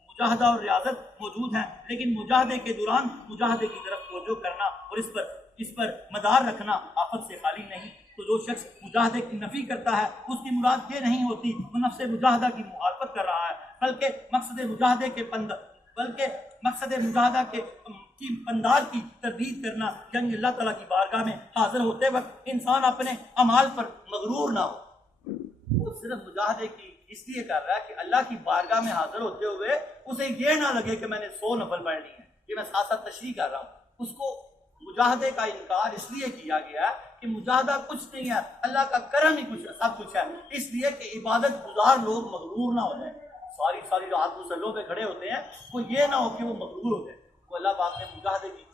مجاہدہ اور ریاضت موجود ہیں، لیکن مجاہدے کے دوران مجاہدے کی طرف توجہ کرنا اور اس پر مدار رکھنا آفت سے خالی نہیں۔ تو جو شخص مجاہدے کی نفی کرتا ہے اس کی مراد یہ نہیں ہوتی وہ نفس مجاہدہ کی مخالفت کر رہا ہے، بلکہ مقصد مجاہدہ کی پندار کی تردید کرنا، یعنی اللہ تعالیٰ کی بارگاہ میں حاضر ہوتے وقت انسان اپنے اعمال پر مغرور نہ ہو۔ وہ صرف مجاہدے کی اس لیے کر رہا ہے کہ اللہ کی بارگاہ میں حاضر ہوتے ہوئے اسے یہ نہ لگے کہ میں نے 100 نفل پڑھ لی ہیں۔ یہ میں ساتھ ساتھ تشریح کر رہا ہوں۔ اس کو مجاہدے کا انکار اس لیے کیا گیا کہ مجاہدہ کچھ نہیں ہے، اللہ کا کرم ہی سب کچھ ہے، اس لیے کہ عبادت گزار لوگ مغرور نہ ہو جائیں۔ ساری رات مسلوں پہ کھڑے ہوتے ہیں، وہ یہ نہ ہو کہ وہ مغرور ہو جائے۔ وہ اللہ پاک نے مجاہدے کی،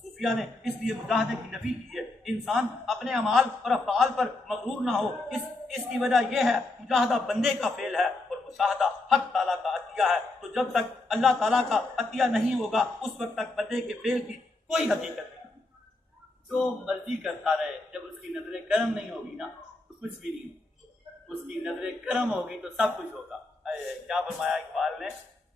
صوفیہ نے اس لیے مجاہدے کی نفی کی ہے، انسان اپنے اعمال اور افعال پر مغرور نہ ہو۔ اس کی وجہ یہ ہے مجاہدہ بندے کا فعل ہے اور مشاہدہ حق تعالیٰ کا عطیہ ہے۔ تو جب تک اللہ تعالیٰ کا عطیہ نہیں ہوگا اس وقت تک بندے کے فعل کی کوئی حقیقت نہیں۔ جو مرضی کرتا رہے، جب اس کی نظر کرم نہیں ہوگی نا تو کچھ بھی نہیں ہوگا، اس کی نظر کرم ہوگی تو سب کچھ ہوگا۔ کیا فرمایا اقبال نے،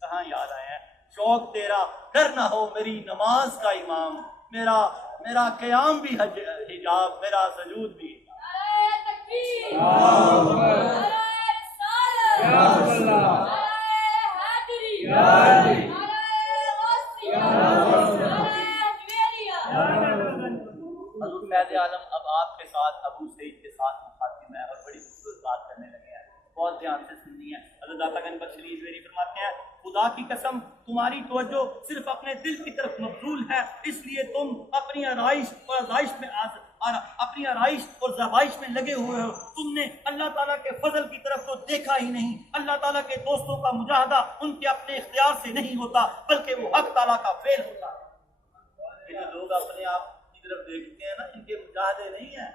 کہاں یاد آئے ہیں، شوق تیرا گر نہ ہو میری نماز کا امام، میرا قیام بھی حجاب، میرا سجود بھی۔ حضور فیض عالم اب آپ کے ساتھ ابو سعید کے ساتھ مخاطب ہے اور بڑی خوبصورت بات کرنے لگے ہیں، بہت دھیان سے سننی ہے۔ حضرت داتا گنج بخش علی جویری فرماتے ہیں خدا کی قسم تمہاری توجہ صرف اپنے دل کی طرف مبذول ہے، اس لیے تم اپنی آرائش اور زوائش میں لگے ہوئے ہو۔ تم نے اللہ تعالیٰ کے فضل کی طرف تو دیکھا ہی نہیں۔ اللہ تعالیٰ کے دوستوں کا مجاہدہ ان کے اپنے اختیار سے نہیں ہوتا بلکہ وہ حق تعالیٰ کا فعل ہوتا ہے۔ یہ جو لوگ اپنے آپ کی طرف دیکھتے ہیں نا، ان کے مجاہدے نہیں ہیں،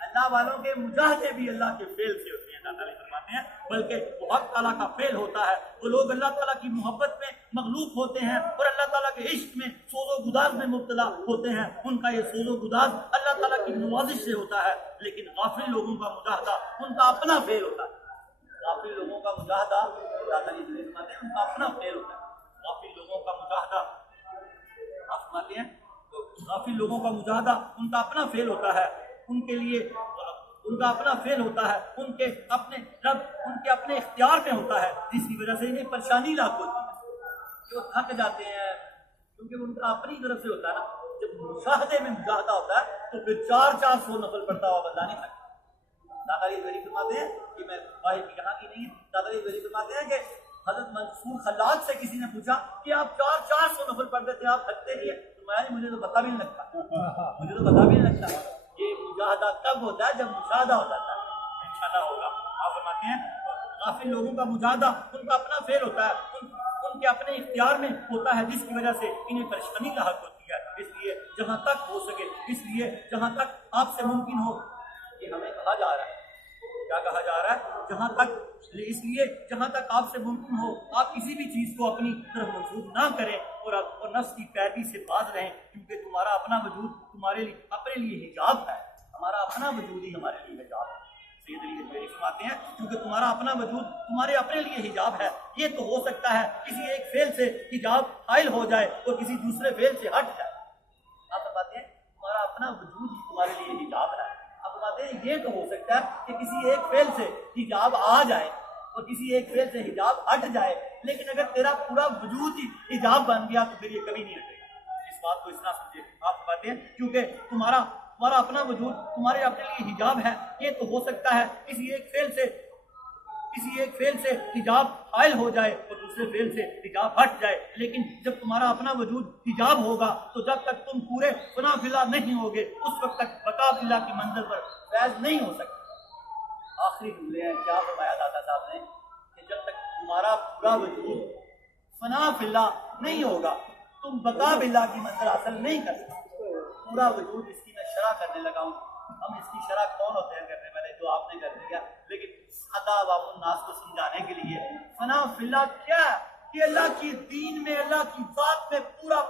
اللہ والوں کے مجاہدے بھی اللہ کے فعل سے ہوتے ہیں، اللہ تعالیٰ فرماتے ہیں، بلکہ وہ حق تعالیٰ کا فعل ہوتا ہے۔ وہ لوگ اللہ تعالیٰ کی محبت میں مغلوب ہوتے ہیں اور اللہ تعالیٰ کے عشق میں سوز و گداز میں مبتلا ہوتے ہیں، ان کا یہ سوز و گداز اللہ تعالیٰ کی نوازش سے ہوتا ہے۔ لیکن غافل لوگوں کا مجاہدہ ان کا اپنا فعل ہوتا ہے، غافل لوگوں کا مجاہدہ اللہ تعالیٰ فرماتے ہیں ان کا اپنا فعل ہوتا ہے۔ غافل لوگوں کا مجاہدہ آپ فرماتے ہیں غافل لوگوں کا مجاہدہ ان کا اپنا فعل ہوتا ہے، ان کے لیے ان کا اپنا فعل ہوتا ہے، ان کے اپنے رب ان کے اپنے اختیار میں ہوتا ہے، جس کی وجہ سے انہیں پریشانی لاحق ہوتی ہے کہ وہ تھک جاتے ہیں، کیونکہ ان کا اپنی طرف سے ہوتا ہے نا۔ جب مشاہدے میں مجاہدہ ہوتا ہے تو پھر 400 نفل پڑھتا ہوا بندہ نہیں تھکتا۔ دادا علی میری فرماتے ہیں کہ میں باہر کی یہاں کی نہیں، دادا علی میری فرماتے ہیں کہ حضرت منصور خلاج سے کسی نے پوچھا کہ آپ 400 نفل پڑھتے تھے، آپ تھکتے نہیں ہیں؟ مجھے تو پتا بھی نہیں لگتا، مجھے تو پتا بھی نہیں لگتا۔ یہ مجاہدہ تب ہوتا ہے جب مشاہدہ ہو جاتا ہے، انشاءاللہ ہوگا۔ آپ فرماتے ہیں غافل لوگوں کا مجاہدہ ان کا اپنا فعل ہوتا ہے، ان کے اپنے اختیار میں ہوتا ہے، جس کی وجہ سے انہیں پریشانی لاحق ہوتی ہے۔ اس لیے جہاں تک ہو سکے، اس لیے جہاں تک آپ سے ممکن ہو، یہ ہمیں کہا جا رہا ہے، کیا کہا جا رہا ہے؟ جہاں تک اس لیے جہاں تک آپ سے ممکن ہو آپ کسی بھی چیز کو اپنی طرف منسوخ نہ کریں اور نفس کی پیروی سے باز رہیں، کیونکہ تمہارا اپنا وجود تمہارے لیے اپنے لیے حجاب ہے، ہمارا اپنا وجود ہی ہمارے لیے حجاب ہے۔ سید علی حجویری فرماتے ہیں کیونکہ تمہارا اپنا وجود تمہارے اپنے لیے حجاب ہے، یہ تو ہو سکتا ہے کسی ایک فعل سے حجاب حائل ہو جائے اور کسی دوسرے فعل سے ہٹ جائے۔ آپ فرماتے ہیں تمہارا اپنا وجود ہی تمہارے لیے حجاب ہے، آپ فرماتے ہیں یہ تو ہو سکتا ہے کہ کسی ایک فعل سے حجاب آ جائے اور کسی ایک فعل سے حجاب ہٹ جائے، لیکن اگر تیرا پورا وجود ہی حجاب بن گیا تو پھر یہ کبھی نہیں ہٹے گا۔ اس بات کو اس طرح سمجھے، آپ فرماتے ہیں کیونکہ تمہارا اپنا وجود تمہارے اپنے لیے حجاب ہے، یہ تو ہو سکتا ہے کسی ایک فعل سے حجاب حائل ہو جائے اور دوسرے فعل سے حجاب ہٹ جائے، لیکن جب تمہارا اپنا وجود حجاب ہوگا تو جب تک تم پورے فنا فلا نہیں ہوگے اس وقت تک بقا باللہ کی منزل پر فیض نہیں ہو سکتا۔ آخری جملے ہیں، کیا فرمایا دادا صاحب نے کہ جب تک تمہارا پورا وجود فنا فلا نہیں ہوگا تم بقا باللہ کی منزل حاصل نہیں کر سکتے۔ پورا وجود اس کی میں شرح کرنے لگا ہوں، ہم اس کی شرح کون ہوتے ہیں کرنے والے، جو آپ نے کر دیا، لیکن سادہ عوام الناس کو سمجھانے کے لیے فنا فلا کیا ہے کہ اللہ کی دین میں اللہ کی ذات میں پورا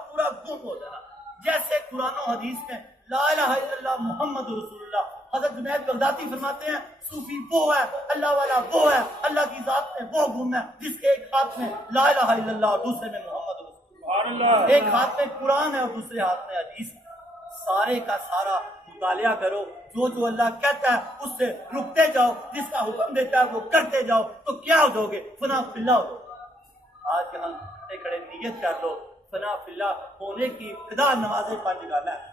گم ہو جانا، جیسے قرآن و حدیث میں لا الہ الا اللہ محمد رسول اللہ۔ حضرت جنید بغدادی فرماتے ہیں صوفی وہ ہے، اللہ والا وہ ہے، اللہ کی ذات میں وہ گم ہے جس کے ایک ہاتھ میں لا الہ الا اللہ اور دوسرے میں محمد رسول اللہ، ایک ہاتھ میں قرآن ہے اور دوسرے ہاتھ میں حدیث ہے۔ سارے کا سارا مطالعہ کرو، جو اللہ کہتا ہے اس سے رکتے جاؤ، جس کا حکم دیتا ہے وہ کرتے جاؤ، تو کیا ہو جاؤ گے؟ فنا فی اللہ ہو۔ آج یہاں کھڑے نیت کر لو، فنا فی اللہ ہونے کی ابتدا نماز 5 گانا ہے۔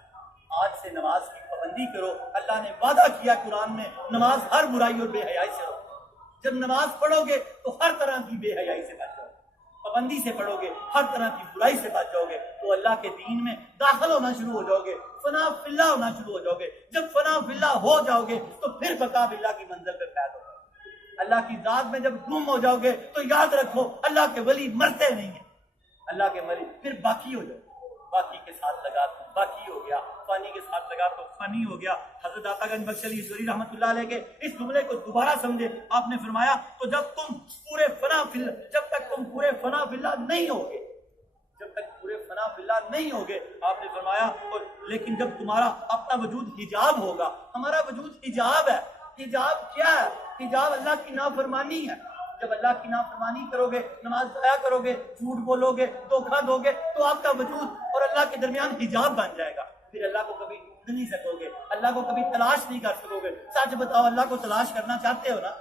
آج سے نماز کی پابندی کرو، اللہ نے وعدہ کیا قرآن میں نماز ہر برائی اور بے حیائی سے روکے۔ جب نماز پڑھو گے تو ہر طرح کی بے حیائی سے بچ جاؤ گے، پابندی سے پڑھو گے، ہر طرح کی برائی سے بچ جاؤ گے، تو اللہ کے دین میں داخل ہونا شروع ہو جاؤ گے، فنا فی اللہ ہونا شروع ہو جاؤ گے۔ جب فنا فی اللہ ہو جاؤ گے تو پھر بقا باللہ کی منزل پہ فیض ہوگا۔ اللہ کی ذات میں جب گم ہو جاؤ گے تو یاد رکھو اللہ کے ولی مرتے نہیں ہیں، اللہ کے ولی پھر باقی ہو جاؤ، باقی کے ساتھ لگا تو باقی ہو گیا، فانی کے ساتھ لگا تو فانی ہو گیا۔ حضرت عطا گنج بخش علی حجویری رحمۃ اللہ علیہ کے اس جملے کو دوبارہ سمجھے، آپ نے فرمایا تو جب تک تم پورے فنا فی اللہ نہیں ہوگے، جب تک پورے فنا فی اللہ نہیں ہوگے، آپ نے فرمایا لیکن جب تمہارا اپنا وجود حجاب ہوگا، ہمارا وجود حجاب ہے۔ حجاب کیا ہے؟ حجاب اللہ کی نافرمانی ہے۔ جب اللہ کی نافرمانی کرو گے، نماز ضائع کرو گے، جھوٹ بولو گے، دھوکہ دو گے، تو آپ کا وجود اور اللہ کے درمیان حجاب بن جائے گا، پھر اللہ کو کبھی ڈھونڈ نہیں سکو گے، اللہ کو کبھی تلاش نہیں کر سکو گے۔ سچ بتاؤ، اللہ کو تلاش کرنا چاہتے ہو نا؟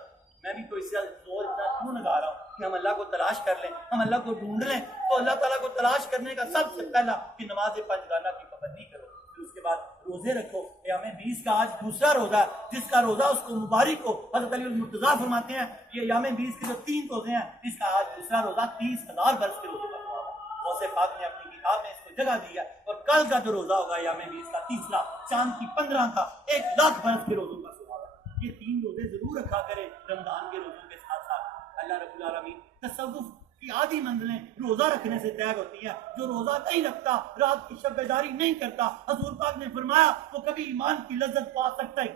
میں بھی تو اس سے زور اتنا کیوں لگا رہا ہوں کہ ہم اللہ کو تلاش کر لیں، ہم اللہ کو ڈھونڈ لیں، تو اللہ تعالیٰ کو تلاش کرنے کا سب سے پہلا کہ نماز 5 گانا کی پابندی کرو، پھر اس کے بعد روزے رکھو۔ ایام 20 کا آج دوسرا روزہ ہے، جس کا روزہ اس کو مبارک ہو۔ حضرت علی المرتضیٰ فرماتے ہیں یہ ایام 20 کے جو 3 روزے ہیں، اس کا آج دوسرا روزہ 30,000 برس کے روزے کا ثواب ہے۔ غوث پاک نے اپنی کتاب میں اس کو جگہ دی ہے، اور کل کا جو روزہ ہوگا ایام 20 کا تیسرا، چاند کی 15 کا 1,00,000 برس کے روزوں کا ثواب ہے۔ یہ 3 روزے ضرور رکھا کرے رمضان کے روزوں کے ساتھ ساتھ۔ اللہ رب العالمین تصوف کہ آدھی منزلیں روزہ رکھنے سے طے ہوتی ہیں. جو روزہ نہیں رکھتا، رات کی شب بیداری نہیں کرتا، حضور پاک نے فرمایا وہ کبھی ایمان کی لذت پا سکتا ہی،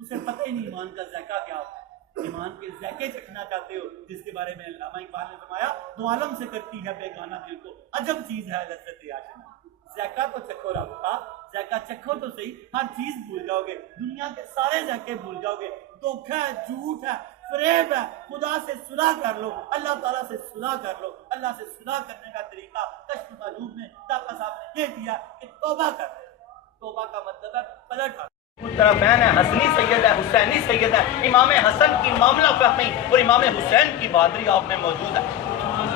اسے پتہ ہی نہیں ایمان کا ذائقہ کیا ہوتا ہے. ایمان کے ذائقے چکھنا چاہتے ہو، جس کے بارے میں علامہ اقبال نے فرمایا دو عالم سے کرتی ہے بیگانہ دل کو عجب چیز ہے لذت آشنا. ذائقہ تو چکھو رب کا، ذائقہ چکھو تو صحیح. ہر چیز بھول جاؤ گے، دنیا کے سارے ذائقے بھول جاؤ گے. دھوکہ ہے، جھوٹ ہے، فریب ہے. خدا سے صلح کر لو، اللہ تعالیٰ سے صلح کر لو. اللہ سے صلح کرنے کا طریقہ کشف المعجوب میں داتا صاحب نے یہ دیا کہ توبہ کر لو. توبہ کا مطلب ہے پلٹ. طرفین ہے، حسنی سید ہے، حسینی سید ہے. امام حسن کی معاملہ فہمی اور امام حسین کی بہادری آپ میں موجود ہے.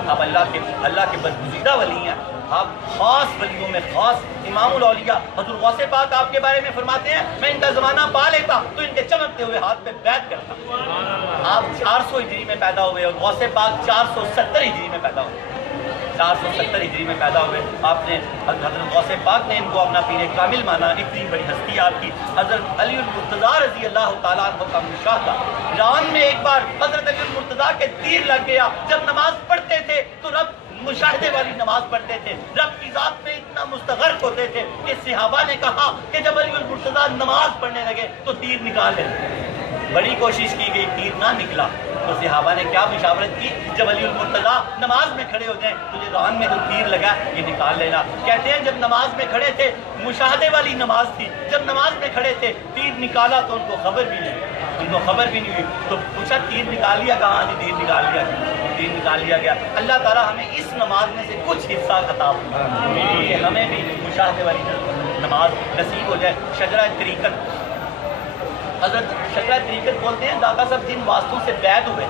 آپ اللہ کے برگزیدہ ولی ہیں، آپ خاص ولیوں میں خاص امام الاولیاء. حضور غوث پاک آپ کے بارے میں فرماتے ہیں میں ان کا زمانہ پا لیتا تو ان کے چمکتے ہوئے ہاتھ پہ بیعت کرتا. آپ 400 ہجری میں پیدا ہوئے اور غوث پاک 470 ہجری میں پیدا ہوئے. 470 ہجری میں پیدا ہوئے. آپ نے حضرت غوث پاک نے ان کو اپنا پیر کامل مانا. اتنی بڑی ہستی آپ کی. حضرت علی المرتضیٰ رضی اللہ تعالیٰ عنہ کا مشاہدہ. ایران میں ایک بار حضرت علی المرتضیٰ کے تیر لگ گیا. جب نماز پڑھتے تھے تو رب مشاہدے والی نماز پڑھتے تھے، رب کی ذات میں اتنا مستغرق ہوتے تھے کہ صحابہ نے کہا کہ جب علی المرتضیٰ نماز پڑھنے لگے تو تیر نکال لیں. بڑی کوشش کی گئی، تیر نہ نکلا. تو صحابہ نے کیا مشاورت کی؟ جب علی المرتضیٰ نماز میں کھڑے ہو جائیں تجھے ران میں جو تیر لگا یہ نکال لینا. کہتے ہیں جب نماز میں کھڑے تھے، مشاہدے والی نماز تھی، جب نماز میں کھڑے تھے تیر نکالا تو ان کو خبر بھی نہیں ہوئی. تو پوچھا تیر نکال لیا؟ کہاں جی تیر نکال لیا. تیر نکال لیا گیا. اللہ تعالیٰ ہمیں اس نماز میں سے کچھ حصہ عطا فرمائے کہ ہمیں بھی مشاہدے والی نماز نصیب ہو جائے. شجرہ طریقت، حضرت شجرہ طریقت بولتے ہیں داتا صاحب جن واسطوں سے بیعت ہوئے.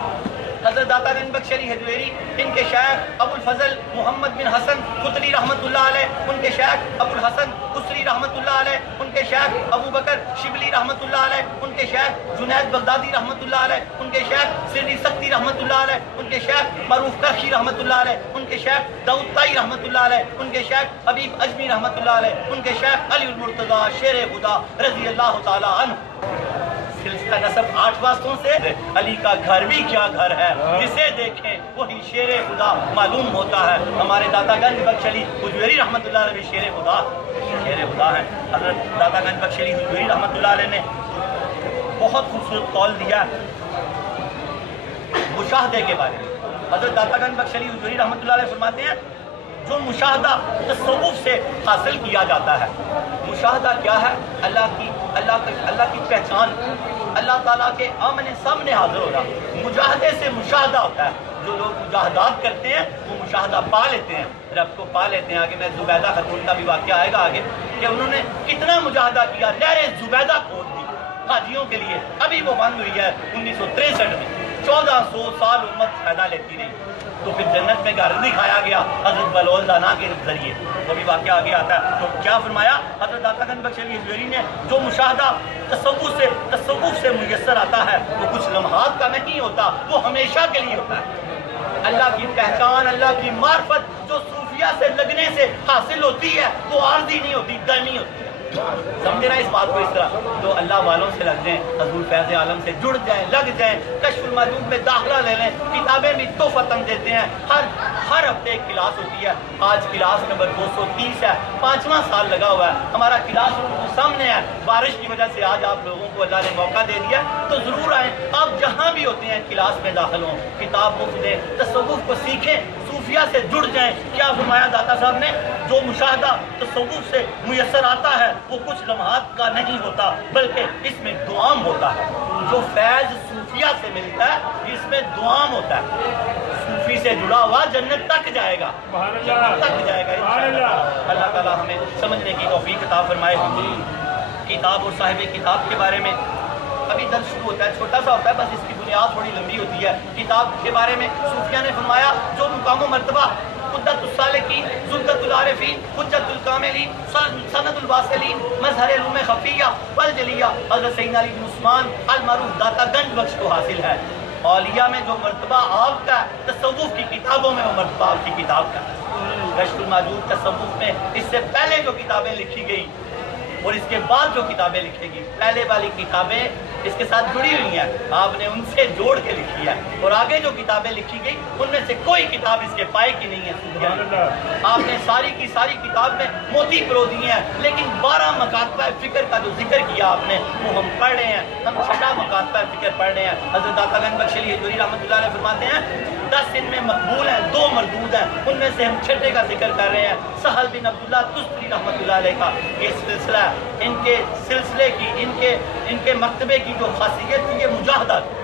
حضرت داتا گنج بخش علی حجویری، ان کے شیخ ابو الفضل محمد بن حسن قطری رحمۃ اللہ علیہ، ان کے شیخ ابو الحسن قصری رحمۃ اللہ علیہ، ان کے شیخ ابو بکر شبلی رحمۃ اللہ علیہ، ان کے شیخ جنید بغدادی رحمۃ اللہ علیہ، ان کے شیخ سری سختی رحمۃ اللہ علیہ، ان کے شیخ معروف کرشی رحمۃ اللہ علیہ، ان کے شیخ داؤد طائی رحمۃ اللہ علیہ، ان کے شیخ حبیب اجمی رحمۃ اللہ علیہ، ان کے شیخ علی المرتضیٰ شیر خدا رضی اللہ تعالی عنہ. سلسلہ نسب 8 واسطوں سے. علی کا گھر بھی کیا گھر ہے، جسے دیکھیں وہی شیر خدا معلوم ہوتا ہے. ہمارے داتا گنج بخش علی حجویری رحمۃ اللہ علیہ شیر خدا ہیں. حضرت داتا گنج بخش علی حجویری رحمۃ اللہ علیہ نے بہت خوبصورت قول دیا مشاہدے کے بارے میں. حضرت داتا گنج بخش علی حجویری رحمۃ اللہ علیہ فرماتے ہیں جو مشاہدہ تصوف سے حاصل کیا جاتا ہے. مشاہدہ کیا ہے؟ اللہ کی پہچان، اللہ تعالیٰ کے آمنے سامنے حاضر ہو رہا. مجاہدے سے مشاہدہ ہوتا ہے. جو لوگ مجاہدات کرتے ہیں وہ مشاہدہ پا لیتے ہیں، رب کو پا لیتے ہیں. آگے میں زبیدہ خاتون کا بھی واقعہ آئے گا آگے کہ انہوں نے کتنا مجاہدہ کیا. لہر زبیدہ کھود دی حاجیوں کے لیے. ابھی وہ بند ہوئی ہے 1963 میں. 1400 سال امت فائدہ لیتی رہی. تو پھر جنت میں گھر دکھایا گیا حضرت بلول دانا کے ذریعے. وہ بھی واقعہ آگے آتا ہے. تو کیا فرمایا حضرت داتا گنج بخش علی حجویری نے؟ جو مشاہدہ تصوف سے میسر آتا ہے وہ کچھ لمحات کا نہیں ہوتا، وہ ہمیشہ کے لیے ہوتا ہے. اللہ کی پہچان، اللہ کی معرفت جو صوفیہ سے لگنے سے حاصل ہوتی ہے وہ عارضی نہیں ہوتی، دائمی ہوتی ہے. سمجھے نا اس بات کو؟ اس طرح تو اللہ والوں سے لگ جائیں، حضور فیض عالم سے جڑ جائیں، لگ جائیں، کشف المعجوب میں داخلہ لے لیں. کتابیں بھی تحفتاً دیتے ہیں. ہر ہفتے ایک کلاس ہوتی ہے. آج کلاس نمبر 230 ہے. 5واں سال لگا ہوا ہے. ہمارا کلاس روم سامنے ہے. بارش کی وجہ سے آج آپ لوگوں کو اللہ نے موقع دے دیا تو ضرور آئیں. آپ جہاں بھی ہوتے ہیں کلاس میں داخل ہوں، کتاب مفت دیں، تصوف کو سیکھیں، صوفیہ سے جڑ جائیں. کیا فرمایا داتا صاحب نے؟ جو مشاہدہ تصوف سے میسر آتا ہے وہ کچھ لمحات کا نہیں ہوتا بلکہ اس میں دوام ہوتا ہے. جو فیض صوفیہ سے ملتا ہے اس میں دوام ہوتا ہے. صوفی سے جڑا ہوا جنت تک جائے گا، تک جائے گا انشاءاللہ. اللہ تعالیٰ ہمیں سمجھنے کی توفیق عطا فرمائے. کتاب اور صاحب کتاب کے بارے میں ابھی درس شروع ہوتا ہے، چھوٹا سا ہوتا ہے، بس اس کی بنیاد تھوڑی لمبی ہوتی ہے. کتاب کے بارے میں صوفیہ نے فرمایا جو مقام و مرتبہ قدرت السالکین، ذلت العارفین، حجت الکاملین، سند الواصلین، مظہر علوم خفیہ والجلیہ حضرت سیدنا علی بن عثمان المعروف داتا گنج بخش کو حاصل ہے. اولیاء میں جو مرتبہ آپ کا ہے، تصوف کی کتابوں میں وہ مرتبہ آپ کی کتاب کا ہے. کشف المعجوب تصوف میں اس سے پہلے جو کتابیں لکھی گئی اور اس کے بعد جو کتابیں لکھے گی، پہلے والی کتابیں اس کے ساتھ جڑی ہوئی ہیں، آپ نے ان سے جوڑ کے لکھی ہے، اور آگے جو کتابیں لکھی گئی ان میں سے کوئی کتاب اس کے پائے کی نہیں ہے۔ آپ نے ساری کی ساری کتاب میں موتی پرو دیے ہیں، لیکن 12 مکاتبہ فکر کا جو ذکر کیا آپ نے وہ ہم پڑھ رہے ہیں، ہم 6 مکاتبہ فکر پڑھ رہے ہیں۔ حضرت داتا گنج بخش علی حضوری رحمۃ اللہ علیہ فرماتے ہیں 10 ان میں مقبول ہیں، 2 مردود ہیں، ان میں سے ہم 6 کا ذکر کر رہے ہیں، سہل بن عبداللہ تستری رحمۃ اللہ علیہ کا یہ سلسلہ ہے۔ ان کے سلسلے کی، ان کے مکتبے کی جو خاصیت تھی یہ مجاہدہ تھی۔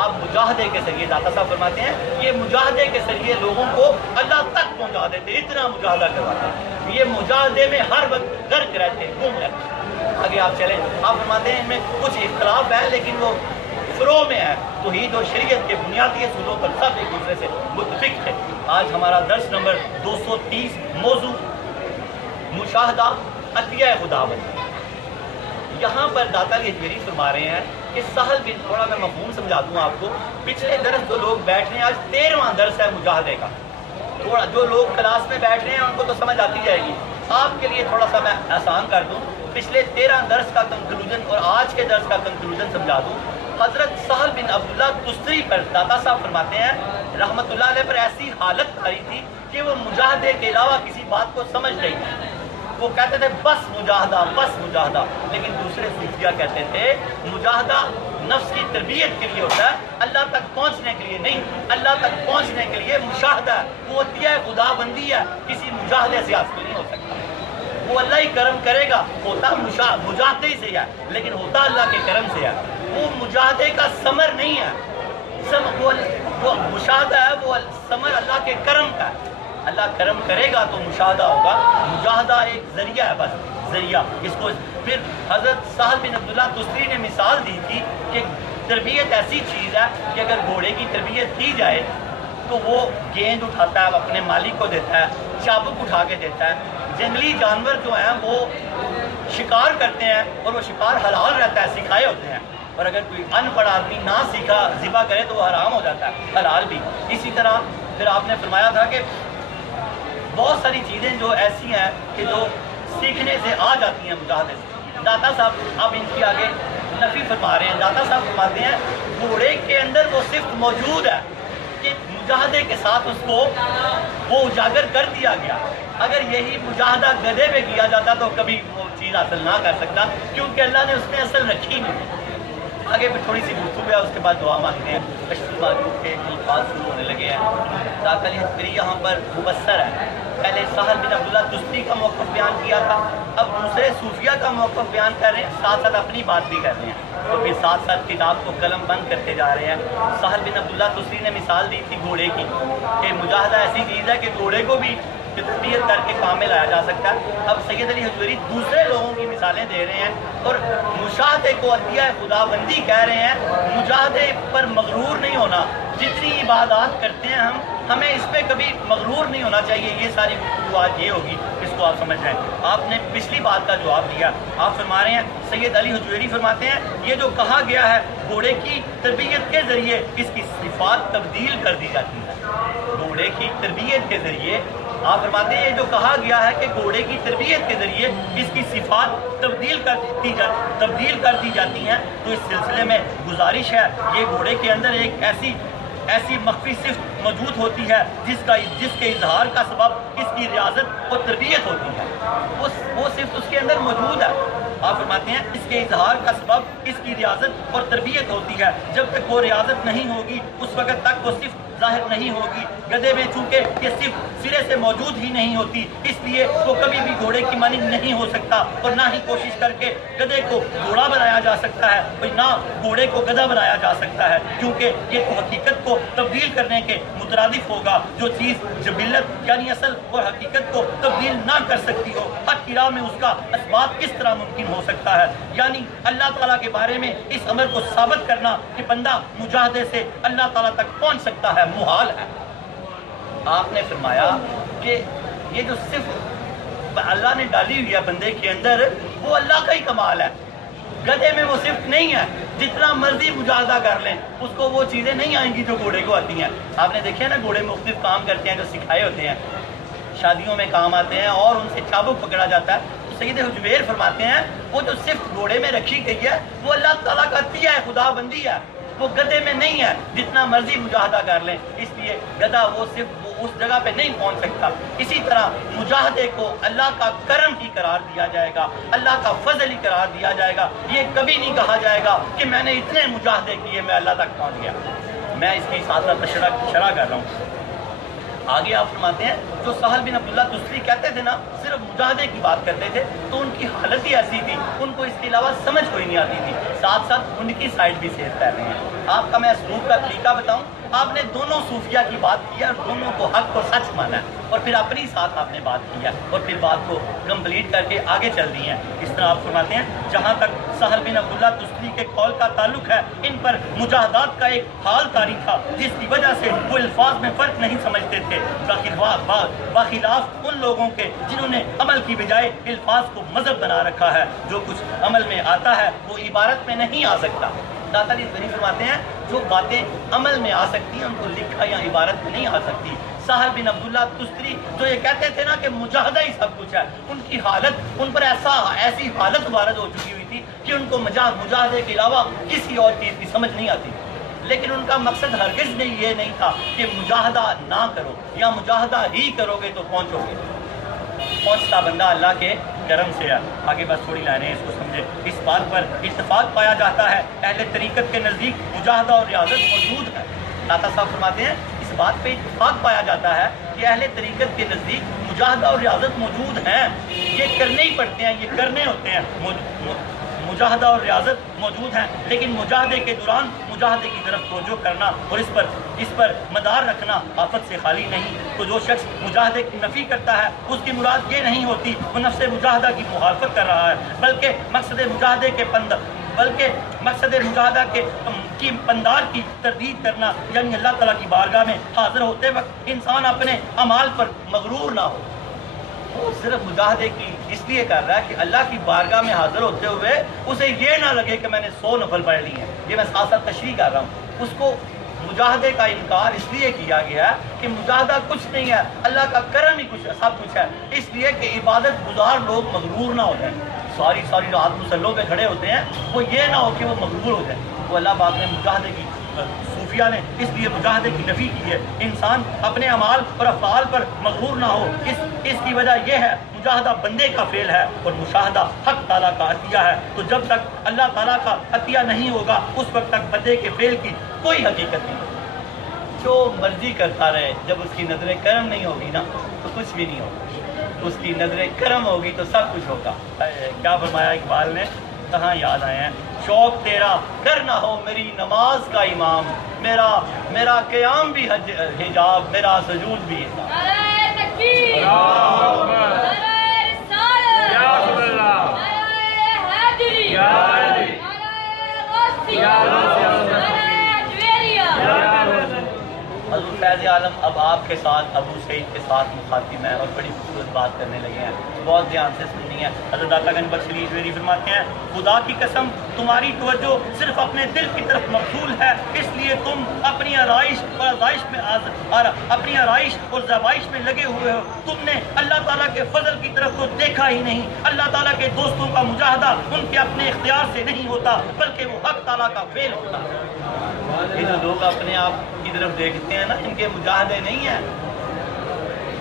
آپ مجاہدے کے ذریعے، داتا صاحب فرماتے ہیں یہ مجاہدے کے ذریعے لوگوں کو اللہ تک پہنچا دیتے، اتنا مجاہدہ کرواتے، یہ مجاہدے میں ہر وقت غرق رہتے، گم رہتے۔ آگے آپ چلیں، آپ فرماتے ہیں ان میں کچھ اختلاف ہے لیکن وہ فروع میں ہے، توحید و شریعت کے بنیادی اصولوں پر سب ایک دوسرے سے متفق تھے۔ آج ہمارا درس نمبر 230، موضوع مشاہدہ عطیہ خداوند۔ یہاں پر داتا علی حجویری فرما رہے ہیں کہ سہل بن، تھوڑا میں مفہوم سمجھا دوں آپ کو، پچھلے درس جو لوگ بیٹھ رہے ہیں، آج 13واں درس ہے مجاہدے کا، تھوڑا جو لوگ کلاس میں بیٹھ رہے ہیں ان کو تو سمجھ آتی جائے گی، آپ کے لیے تھوڑا سا میں آسان کر دوں، پچھلے 13 درس کا کنکلوژن اور آج کے درس کا کنکلوژن سمجھا دوں۔ حضرت سہل بن عبداللہ تستری پر داتا صاحب فرماتے ہیں رحمت اللہ علیہ پر ایسی حالت آئی تھی کہ وہ مجاہدے کے علاوہ کسی بات کو سمجھ نہیں تھی، وہ کہتے تھے بس مجاہدہ بس مجاہدہ، لیکن دوسرے صوفیہ کہتے تھے مجاہدہ نفس کی تربیت کے لیے ہوتا ہے، اللہ تک پہنچنے کے لیے نہیں، اللہ تک پہنچنے کے لیے مشاہدہ ہے، وہ عطیہ خدا بندی ہے، کسی مجاہدے سے حاصل نہیں ہو سکتا، وہ اللہ ہی کرم کرے گا، ہوتا مجاہدے ہی سے ہے لیکن ہوتا اللہ کے کرم سے ہے، وہ مجاہدے کا ثمر نہیں ہے، وہ مشاہدہ ہے، وہ ثمر اللہ کے کرم کا ہے، اللہ کرم کرے گا تو مشاہدہ ہوگا، مجاہدہ ایک ذریعہ ہے، بس ذریعہ اس کو۔ پھر حضرت سہل بن عبداللہ تستری نے مثال دی تھی کہ تربیت ایسی چیز ہے کہ اگر گھوڑے کی تربیت کی جائے تو وہ گیند اٹھاتا ہے، اپنے مالک کو دیتا ہے، چابک اٹھا کے دیتا ہے، جنگلی جانور جو ہیں وہ شکار کرتے ہیں اور وہ شکار حلال رہتا ہے، سکھائے ہوتے ہیں، اور اگر کوئی ان پڑھ آدمی نہ سیکھا ذبح کرے تو وہ حرام ہو جاتا ہے، حلال بھی۔ اسی طرح پھر آپ نے فرمایا تھا کہ بہت ساری چیزیں جو ایسی ہیں کہ جو سیکھنے سے آ جاتی ہیں مجاہدے سے۔ داتا صاحب اب ان کی آگے نفی فرما رہے ہیں، داتا صاحب فرماتے ہیں گھوڑے کے اندر وہ صفت موجود ہے کہ مجاہدے کے ساتھ اس کو وہ اجاگر کر دیا گیا، اگر یہی مجاہدہ گدھے پہ کیا جاتا تو کبھی وہ چیز حاصل نہ کر سکتا، کیونکہ اللہ نے اس میں اصل رکھی نہیں۔ آگے بھی تھوڑی سی گفتگو ہے، اس کے بعد دعا مانگتے ہیں، کشف معروف کے الفاظ شروع ہونے لگے ہیں۔ داتا علی حجویری یہاں پر مبصر ہے، پہلے سہل بن عبداللہ تستری کا موقف بیان کیا تھا، اب دوسرے صوفیہ کا موقف بیان کر رہے ہیں، ساتھ ساتھ اپنی بات بھی کر رہے ہیں، تو پھر ساتھ ساتھ کتاب کو قلم بند کرتے جا رہے ہیں۔ سہل بن عبداللہ تستری نے مثال دی تھی گھوڑے کی کہ مجاہدہ ایسی چیز ہے کہ گھوڑے کو بھی تربیت کر کے کام میں لایا جا سکتا ہے۔ اب سید علی حجویری دوسرے لوگوں کی مثالیں دے رہے ہیں اور مشاہدے کو عطیہ خدا بندی کہہ رہے ہیں، مجاہدے پر مغرور نہیں ہونا، جتنی عبادات کرتے ہیں ہمیں اس پہ کبھی مغرور نہیں ہونا چاہیے، یہ ساری گفتگو آج یہ ہوگی، اس کو آپ سمجھ رہے ہیں۔ آپ نے پچھلی بات کا جواب دیا، آپ فرما رہے ہیں سید علی حجویری فرماتے ہیں یہ جو کہا گیا ہے گھوڑے کی تربیت کے ذریعے اس کی صفات تبدیل کر دی جاتی ہے، گھوڑے کی تربیت کے ذریعے آپ فرماتے ہیں یہ جو کہا گیا ہے کہ گھوڑے کی تربیت کے ذریعے اس کی صفات تبدیل کر دی جاتی ہیں، تو اس سلسلے میں گزارش ہے یہ گھوڑے کے اندر ایک ایسی مخفی صفت موجود ہوتی ہے جس کے اظہار کا سبب اس کی ریاضت اور تربیت ہوتی ہے، وہ صفت اس کے اندر موجود ہے، آپ فرماتے ہیں اس کے اظہار کا سبب اس کی ریاضت اور تربیت ہوتی ہے، جب تک وہ ریاضت نہیں ہوگی اس وقت تک وہ صفت ظاہر نہیں ہوگی۔ گدھے میں چونکہ یہ صرف سرے سے موجود ہی نہیں ہوتی، اس لیے وہ کبھی بھی گھوڑے کی مانند نہیں ہو سکتا، اور نہ ہی کوشش کر کے گدھے کو گھوڑا بنایا جا سکتا ہے، اور نہ گھوڑے کو گدھا بنایا جا سکتا ہے، کیونکہ یہ تو حقیقت کو تبدیل کرنے کے مترادف ہوگا، جو چیز جبلت یعنی اصل اور حقیقت کو تبدیل نہ کر سکتی ہو، حق کی راہ میں اس کا اثبات کس طرح ممکن ہو سکتا ہے؟ یعنی اللہ تعالیٰ کے بارے میں اس امر کو ثابت کرنا کہ بندہ مجاہدے سے اللہ تعالیٰ تک پہنچ سکتا ہے محال ہے۔ آپ نے فرمایا کہ یہ جو صرف اللہ نے ڈالی ہوئی ہے بندے کے اندر وہ اللہ کا ہی کمال ہے، گدھے میں وہ صرف نہیں ہے، جتنا مرضی مجاہدہ کر لیں اس کو وہ چیزیں نہیں آئیں گی جو گھوڑے کو آتی ہیں۔ آپ نے دیکھا نا گھوڑے مختلف کام کرتے ہیں جو سکھائے ہوتے ہیں، شادیوں میں کام آتے ہیں اور ان سے چابک پکڑا جاتا ہے، سید حجویر فرماتے ہیں وہ جو صرف گھوڑے میں رکھی گئی ہے وہ اللہ تعالیٰ کا عطیہ ہے، خدا بندی ہے، وہ گدھے میں نہیں ہے جتنا مرضی مجاہدہ کر لیں، اس لیے گدھا وہ صرف اس جگہ پہ نہیں پہنچ سکتا۔ اسی طرح مجاہدے کو اللہ کا کرم ہی قرار دیا جائے گا، اللہ کا فضل ہی قرار دیا جائے گا۔ یہ کبھی نہیں کہا جائے گا کہ میں نے اتنے مجاہدے کیے میں اللہ تک پہنچ گیا۔ میں اس کی ساتھ شرح کر رہا ہوں۔ آگے آپ فرماتے ہیں جو سہل بن عبداللہ تستری کہتے تھے نا صرف مجاہدے کی بات کرتے تھے تو ان کی حالت ہی ایسی تھی، ان کو اس کے علاوہ سمجھ کوئی نہیں آتی تھی، ساتھ ساتھ ان کی سائڈ بھی صحت کر رہے ہیں۔ آپ کا میں سلوک کا طریقہ بتاؤں، آپ نے دونوں صوفیہ کی بات کی اور دونوں کو حق اور سچ مانا ہے، اور پھر اپنی ساتھ آپ نے بات کی ہے اور پھر بات کو کمپلیٹ کر کے آگے چل دی ہے۔ اس طرح آپ فرماتے ہیں جہاں تک سہل بن عبداللہ تستری کے قول کا تعلق ہے، ان پر مجاہدات کا ایک حال طاری تھا جس کی وجہ سے وہ الفاظ میں فرق نہیں سمجھتے تھے، بخلاف ان لوگوں کے جنہوں نے عمل کی بجائے الفاظ کو مذہب بنا رکھا ہے۔ جو کچھ عمل میں آتا ہے وہ عبارت میں نہیں آ سکتا۔ داتا علی زنی فرماتے ہیں جو باتیں عمل میں آ سکتی ہیں ان کو لکھا یا عبارت میں نہیں آ سکتی۔ سہل بن عبداللہ تستری جو یہ کہتے تھے نا کہ مجاہدہ ہی سب کچھ ہے، ان کی حالت، ان پر ایسی حالت وارد ہو چکی ہوئی تھی کہ ان کو مجاہدے کے علاوہ کسی اور چیز کی سمجھ نہیں آتی۔ لیکن ان کا مقصد ہرگز میں یہ نہیں تھا کہ مجاہدہ نہ کرو یا مجاہدہ ہی کرو گے تو پہنچو گے، پہنچتا بندہ اللہ کے کرم سے ہے۔ آگے بس تھوڑی لائنیں اس کو سمجھے۔ اس بات پر اتفاق پایا جاتا ہے اہل طریقت کے نزدیک مجاہدہ اور ریاضت موجود ہے۔ داتا صاحب فرماتے ہیں اس بات پہ اتفاق پایا جاتا ہے کہ اہل طریقت کے نزدیک مجاہدہ اور ریاضت موجود ہیں، یہ کرنے ہی پڑتے ہیں، یہ کرنے ہوتے ہیں، مجاہدہ اور ریاضت موجود ہیں، لیکن مجاہدے کے دوران مجاہدے کی طرف توجہ کرنا اور اس پر مدار رکھنا آفت سے خالی نہیں۔ تو جو شخص مجاہدے کی نفی کرتا ہے اس کی مراد یہ نہیں ہوتی وہ نفس مجاہدہ کی مخالفت کر رہا ہے، بلکہ مقصد مجاہدہ کی پندار کی تردید کرنا، یعنی اللہ تعالیٰ کی بارگاہ میں حاضر ہوتے وقت انسان اپنے اعمال پر مغرور نہ ہو۔ وہ صرف مجاہدے کی اس لیے کر رہا ہے کہ اللہ کی بارگاہ میں حاضر ہوتے ہوئے اسے یہ نہ لگے کہ میں نے 100 نفل پڑھ لی ہیں۔ یہ میں ساتھ ساتھ تشریح کر رہا ہوں۔ اس کو مجاہدے کا انکار اس لیے کیا گیا ہے کہ مجاہدہ کچھ نہیں ہے، اللہ کا کرم ہی سب کچھ ہے، اس لیے کہ عبادت گزار لوگ مغرور نہ ہو جائیں، ساری رات مسلوں پہ کھڑے ہوتے ہیں، وہ یہ نہ ہو کہ وہ مغرور ہو جائیں۔ وہ اللہ پاک نے مجاہدے کی، صوفیہ نے اس لیے مجاہدے کی نفی کی ہے، انسان اپنے اعمال اور افعال پر مغرور نہ ہو۔ اس کی وجہ یہ ہے مجاہدہ بندے کا فعل ہے اور مشاہدہ حق تعالیٰ کا عطیہ ہے، تو جب تک اللہ تعالیٰ کا عطیہ نہیں ہوگا اس وقت تک بندے کے فعل کی کوئی حقیقت نہیں ہوگی۔ جو مرضی کرتا رہے، جب اس کی نظر کرم نہیں ہوگی نا تو کچھ بھی نہیں ہوگا، اس کی نظر کرم ہوگی تو سب کچھ ہوگا۔ کیا فرمایا اقبال نے، کہاں یاد آئے ہیں، شوق تیرا کرنا ہو میری نماز کا امام، میرا قیام بھی حجاب، میرا سجود بھی حجاب۔ نعرہ تکبیر، نعرہ رسالت، نعرہ حیدری، نعرہ غوثی، نعرہ جویریہ۔ حضور فیض عالم اب آپ کے ساتھ ابو سعید کے ساتھ مخاطب ہیں اور بڑی خوبصورت بات کرنے لگے ہیں، بہت دھیان سے سننی ہے۔ حضرت داتا گنج بخش علی جویری فرماتے ہیں خدا کی قسم تمہاری توجہ صرف اپنے دل کی طرف مبذول ہے، اس لیے تم اپنی آرائش اور زبائش میں لگے ہوئے ہو، تم نے اللہ تعالیٰ کے فضل کی طرف تو دیکھا ہی نہیں۔ اللہ تعالیٰ کے دوستوں کا مجاہدہ ان کے اپنے اختیار سے نہیں ہوتا بلکہ وہ حق تعالیٰ کا فعل ہوتا ہے۔ یہ جو لوگ اپنے آپ کی طرف دیکھتے ہیں نا، ان کے مجاہدے نہیں ہیں،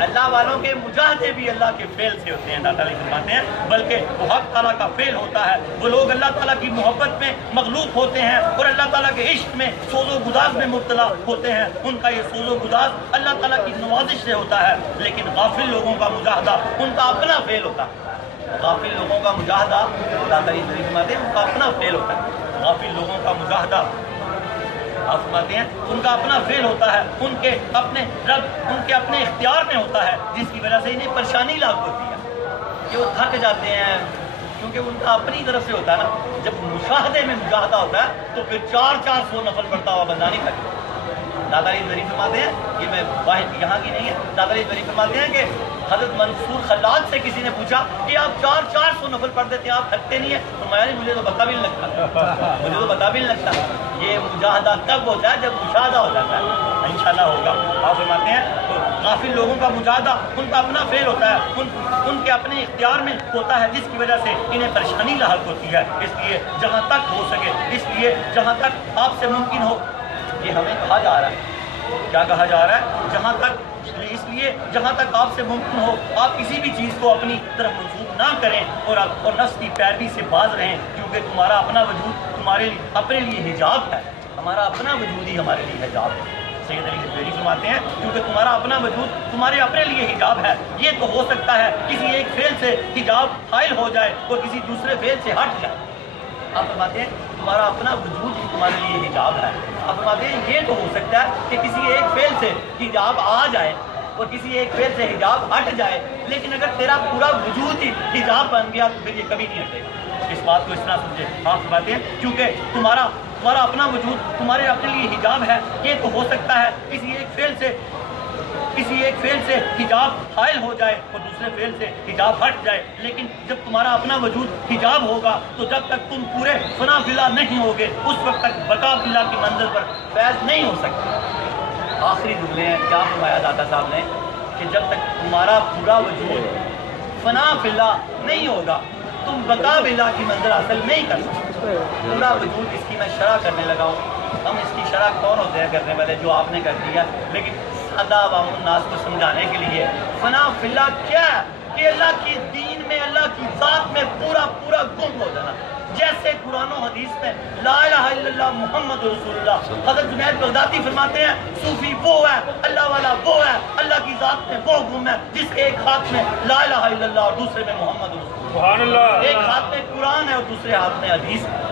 اللہ والوں کے مجاہدے بھی اللہ کے فعل سے ہوتے ہیں، داتا علی فرماتے ہیں، بلکہ وہ حق تعالیٰ کا فعل ہوتا ہے۔ وہ لوگ اللہ تعالیٰ کی محبت میں مغلوب ہوتے ہیں اور اللہ تعالیٰ کے عشق میں سوز و گداز میں مبتلا ہوتے ہیں، ان کا یہ سوز و گداز اللہ تعالیٰ کی نوازش سے ہوتا ہے۔ لیکن غافل لوگوں کا مجاہدہ ان کا اپنا فعل ہوتا ہے، غافل لوگوں کا مجاہدہ، داتا علی فرماتے ہیں، ان کا اپنا فعل ہوتا ہے۔ غافل لوگوں کا مجاہدہ آپ فرماتے ہیں ان کا اپنا فعل ہوتا ہے، ان کے اپنے اختیار میں ہوتا ہے، جس کی وجہ سے انہیں پریشانی لاحق ہوتی ہے کہ وہ تھک جاتے ہیں، کیونکہ ان کا اپنی طرف سے ہوتا ہے نا۔ جب مشاہدے میں مجاہدہ ہوتا ہے تو پھر 400 نفل پڑھتا ہوا بندہ نہیں کرتا۔ داتا علی ذری فرماتے ہیں، یہ میں واحد یہاں کی نہیں ہے، داتا علی ذری فرماتے ہیں کہ حضرت منصور خلاد سے کسی نے پوچھا کہ آپ 400 نفل پڑھ دیتے ہیں، آپ تھکتے نہیں ہیں؟ فرمایا نہیں، مجھے تو پتہ بھی نہیں لگتا، یہ مجاہدہ کب ہوتا ہے؟ جب مشاہدہ ہو جاتا ہے، انشاءاللہ ہوگا۔ آپ فرماتے ہیں تو غافل لوگوں کا مجاہدہ ان کا اپنا فعل ہوتا ہے، ان کے اپنے اختیار میں ہوتا ہے، جس کی وجہ سے انہیں پریشانی لاحق ہوتی ہے۔ اس لیے جہاں تک ہو سکے، اس لیے جہاں تک آپ سے ممکن ہو، یہ ہمیں کہا جا رہا ہے، کیا کہا جا رہا ہے؟ جہاں تک، اس لیے جہاں تک آپ سے ممکن ہو آپ کسی بھی چیز کو اپنی طرف منسوخ نہ کریں اور نفس کی پیروی سے باز رہیں، کیونکہ تمہارا اپنا وجود تمہارے اپنے لیے حجاب ہے، ہمارا اپنا وجود ہی ہمارے لیے حجاب ہے۔ سید علی جبیری فرماتے ہیں کیونکہ تمہارا اپنا وجود تمہارے اپنے لیے حجاب ہے، یہ تو ہو سکتا ہے کسی ایک فعل سے حجاب حائل ہو جائے اور کسی دوسرے فعل سے ہٹ جائے۔ آپ فرماتے ہیں تمہارا اپنا وجود ہی تمہارے لیے حجاب ہے، آپ فرماتے ہیں یہ تو ہو سکتا ہے کہ کسی ایک فعل سے حجاب آ جائے اور کسی ایک فعل سے حجاب ہٹ جائے، لیکن اگر تیرا پورا وجود ہی حجاب بن گیا تو پھر یہ کبھی نہیں ہٹے گا۔ اس بات کو اس طرح سمجھے۔ آپ فرماتے ہیں کیونکہ تمہارا اپنا وجود تمہارے اپنے لیے حجاب ہے، یہ تو ہو سکتا ہے کسی ایک فعل سے حجاب حائل ہو جائے اور دوسرے فعل سے حجاب ہٹ جائے، لیکن جب تمہارا اپنا وجود حجاب ہوگا تو جب تک تم پورے فنا فلا نہیں ہوگے اس وقت تک بقا فلا کی منزل پر فیض نہیں ہو سکتے۔ آخری جملے ہیں، کیا فرمایا داتا صاحب نے کہ جب تک تمہارا پورا وجود فنا فلا نہیں ہوگا تم بقا فلا کی منزل حاصل نہیں کر سکتے۔ پورا وجود، اس کی میں شرح کرنے لگا ہوں، ہم اس کی شرح کون ہوتے ہیں کرنے والے، جو آپ نے کر دیا، لیکن سادہ عوام الناس کو سمجھانے کے لیے فنا فلا کیا ہے کہ اللہ کی دین میں، اللہ کی ذات میں پورا گم ہو جانا۔ جیسے قرآن و حدیث میں لا الہ الا اللہ محمد رسول اللہ، حضرت جنید بغدادی فرماتے ہیں صوفی وہ ہے، اللہ والا وہ ہے، اللہ کی ذات میں وہ گم ہے جس کے ایک ہاتھ میں لا الہ الا اللہ اور دوسرے میں محمد رسول اللہ، سبحان اللہ، ایک ہاتھ میں قرآن ہے اور دوسرے ہاتھ میں حدیث ہے۔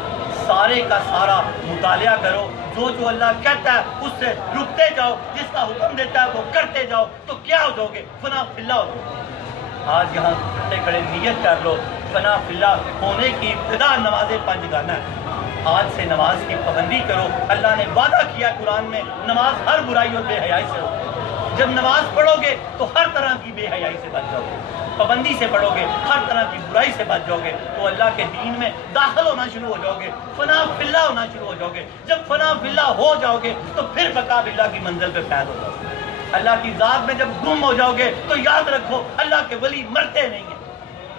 سارے کا سارا مطالعہ کرو، جو اللہ کہتا ہے اس سے رکتے جاؤ، جس کا حکم دیتا ہے وہ کرتے جاؤ، تو کیا ہو جاؤ گے؟ فنا فی اللہ ہو جاؤ گے۔ آج یہاں کھڑے نیت کر لو، فنا فی اللہ ہونے کی ابتدا نماز 5 گانا ہے، آج سے نماز کی پابندی کرو۔ اللہ نے وعدہ کیا قرآن میں نماز ہر برائی اور بے حیائی سے روکے، جب نماز پڑھو گے تو ہر طرح کی بے حیائی سے بچ جاؤ گے، پابندی سے پڑھو گے، ہر طرح کی برائی سے بچ جاؤ گے، تو اللہ کے دین میں داخل ہونا شروع ہو جاؤ گے، فنا فی اللہ ہونا شروع ہو جاؤ گے۔ جب فنا فی اللہ ہو جاؤ گے تو پھر بقا باللہ کی منزل پہ فیض ہو جاؤ گے۔ اللہ کی ذات میں جب گم ہو جاؤ گے تو یاد رکھو اللہ کے ولی مرتے نہیں ہیں،